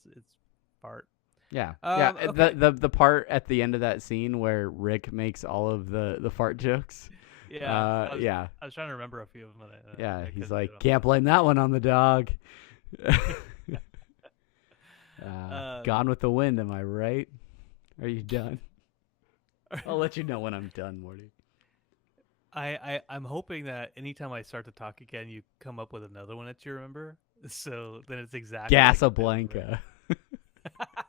fart. Yeah. Okay. The part at the end of that scene where Rick makes all of the fart jokes. Yeah. Yeah. I was trying to remember a few of them. Yeah. He's like, can't blame that one on the dog. Gone with the Wind. Am I right? Are you done? I'll let you know when I'm done, Morty. I'm hoping that anytime I start to talk again, you come up with another one that you remember. So then it's exactly Casablanca.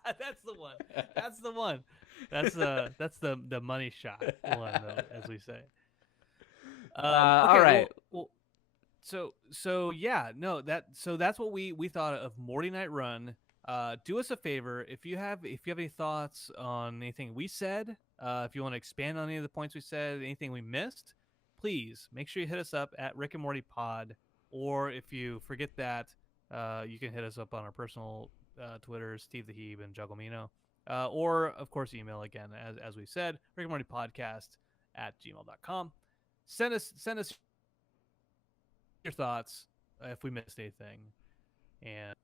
That's the one. That's the one. That's the money shot one, as we say. Okay, all right. Well, so yeah, no, that's what we thought of Mortynight Run. Do us a favor, if you have any thoughts on anything we said, if you want to expand on any of the points we said, anything we missed, please make sure you hit us up at Rick and Morty Pod Or if you forget that, you can hit us up on our personal Twitters, Steve the Heeb and Jugglemino. Or, of course, email again, as we said, rickandmortypodcast@gmail.com. Send us your thoughts if we missed anything. And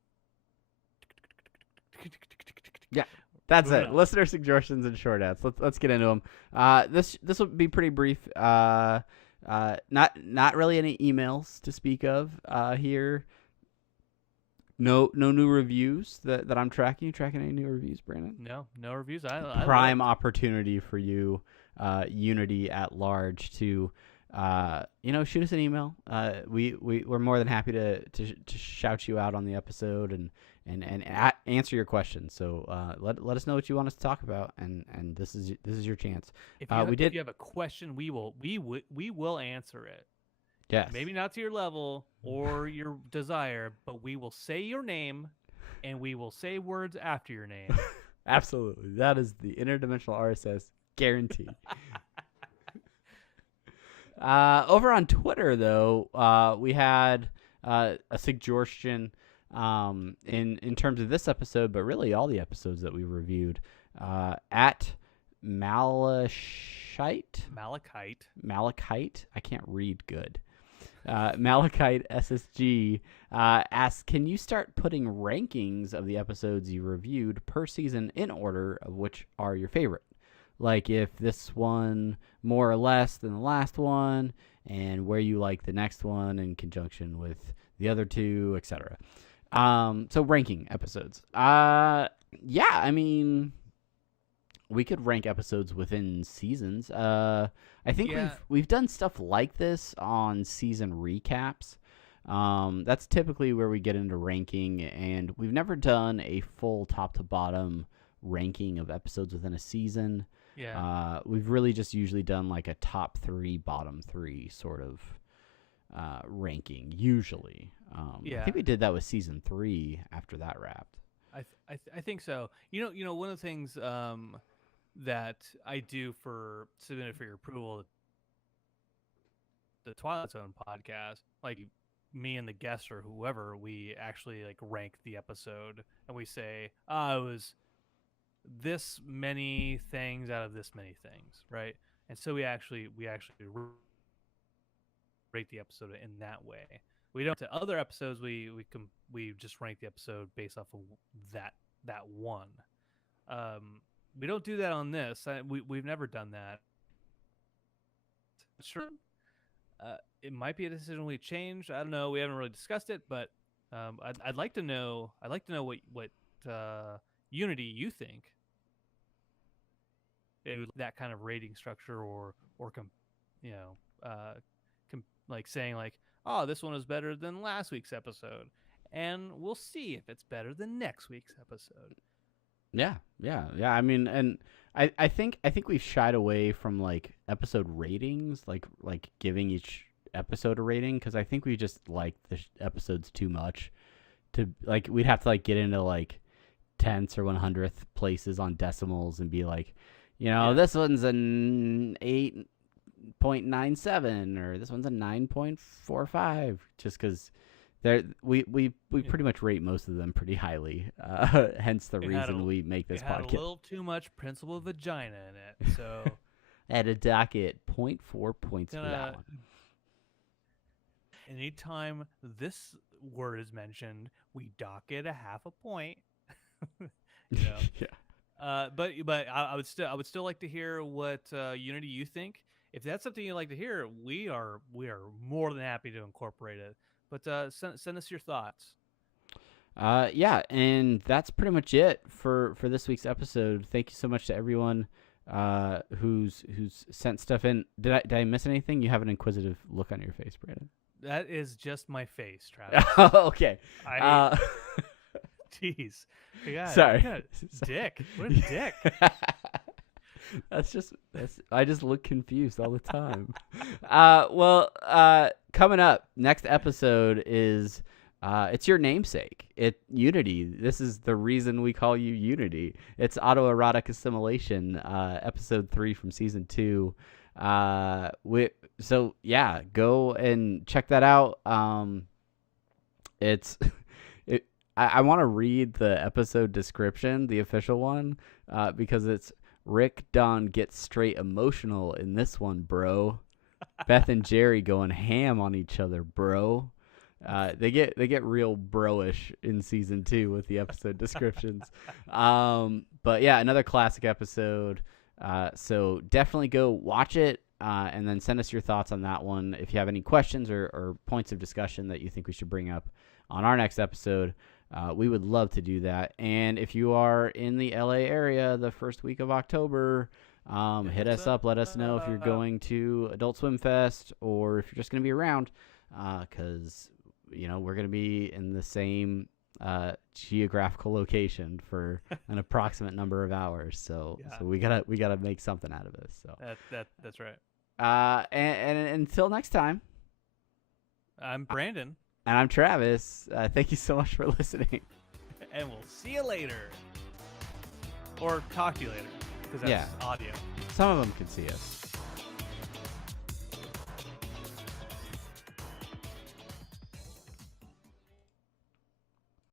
yeah, that's it. Listener suggestions and short ads. Let's get into them. This will be pretty brief. Not really any emails to speak of here. No new reviews that I'm tracking. You tracking any new reviews, Brandon? No reviews. I Prime opportunity for you, Unity at large, to shoot us an email. We're more than happy to shout you out on the episode and answer your questions. So let us know what you want us to talk about, and this is your chance. If you have a question, we will answer it. Yes. Maybe not to your level or your desire, but we will say your name, and we will say words after your name. Absolutely, that is the Interdimensional RSS guarantee. Over on Twitter, though, we had a suggestion in terms of this episode, but really all the episodes that we reviewed. At Malachite. I can't read good. Malachite SSG asks, can you start putting rankings of the episodes you reviewed per season in order of which are your favorite? Like if this one more or less than the last one, and where you like the next one in conjunction with the other two, etc. So ranking episodes. Yeah, I mean, we could rank episodes within seasons. I think we've done stuff like this on season recaps. That's typically where we get into ranking, and we've never done a full top to bottom ranking of episodes within a season. Yeah. We've really just usually done like a top 3, bottom 3 sort of ranking usually. I think we did that with season 3 after that wrapped. I think so. You know, one of the things that I do for submitted for your approval, the Twilight Zone podcast, like me and the guest or whoever, we actually like rank the episode and we say, it was this many things out of this many things, right? And so we actually rate the episode in that way. We don't to other episodes. We just rank the episode based off of that one. We don't do that on this. We've never done that. Sure, it might be a decision we change. I don't know. We haven't really discussed it, but I'd like to know. I'd like to know what Unity you think. That kind of rating structure, or like saying like, oh, this one is better than last week's episode, and we'll see if it's better than next week's episode. Yeah. I mean, and I think we've shied away from like episode ratings, like giving each episode a rating, because I think we just like the episodes too much to like. We'd have to like get into like tenths or 100th places on decimals and be like, this one's an 8.97 or this one's a 9.45, just because we pretty much rate most of them pretty highly. Hence the reason we make this podcast. A little too much principal vagina in it, so at a docket 0.4 points for that one. Anytime this word is mentioned, we dock it a half a point. Yeah. But I would still like to hear what Unity you think. If that's something you'd like to hear, we are more than happy to incorporate it. But send us your thoughts. Yeah, and that's pretty much it for this week's episode. Thank you so much to everyone who's sent stuff in. Did I miss anything? You have an inquisitive look on your face, Brandon. That is just my face, Travis. Okay. Jeez. God, sorry. Dick. What a dick. I just look confused all the time. Coming up, next episode is it's your namesake. Unity. This is the reason we call you Unity. It's autoerotic assimilation, episode 3 from season 2. Go and check that out. It's I want to read the episode description, the official one, because it's Rick Don gets straight emotional in this one, bro. Beth and Jerry going ham on each other, bro. They get real bro-ish in season 2 with the episode descriptions. But yeah, another classic episode. So definitely go watch it, and then send us your thoughts on that one. If you have any questions or points of discussion that you think we should bring up on our next episode, we would love to do that. And if you are in the LA area the first week of October, hit us up. Let us know if you're going to Adult Swim Fest or if you're just going to be around, because we're going to be in the same geographical location for an approximate number of hours. So we gotta make something out of this. So that's right. And until next time, I'm Brandon. And I'm Travis. Thank you so much for listening. And we'll see you later. Or talk to you later. Because that's audio. Some of them can see us.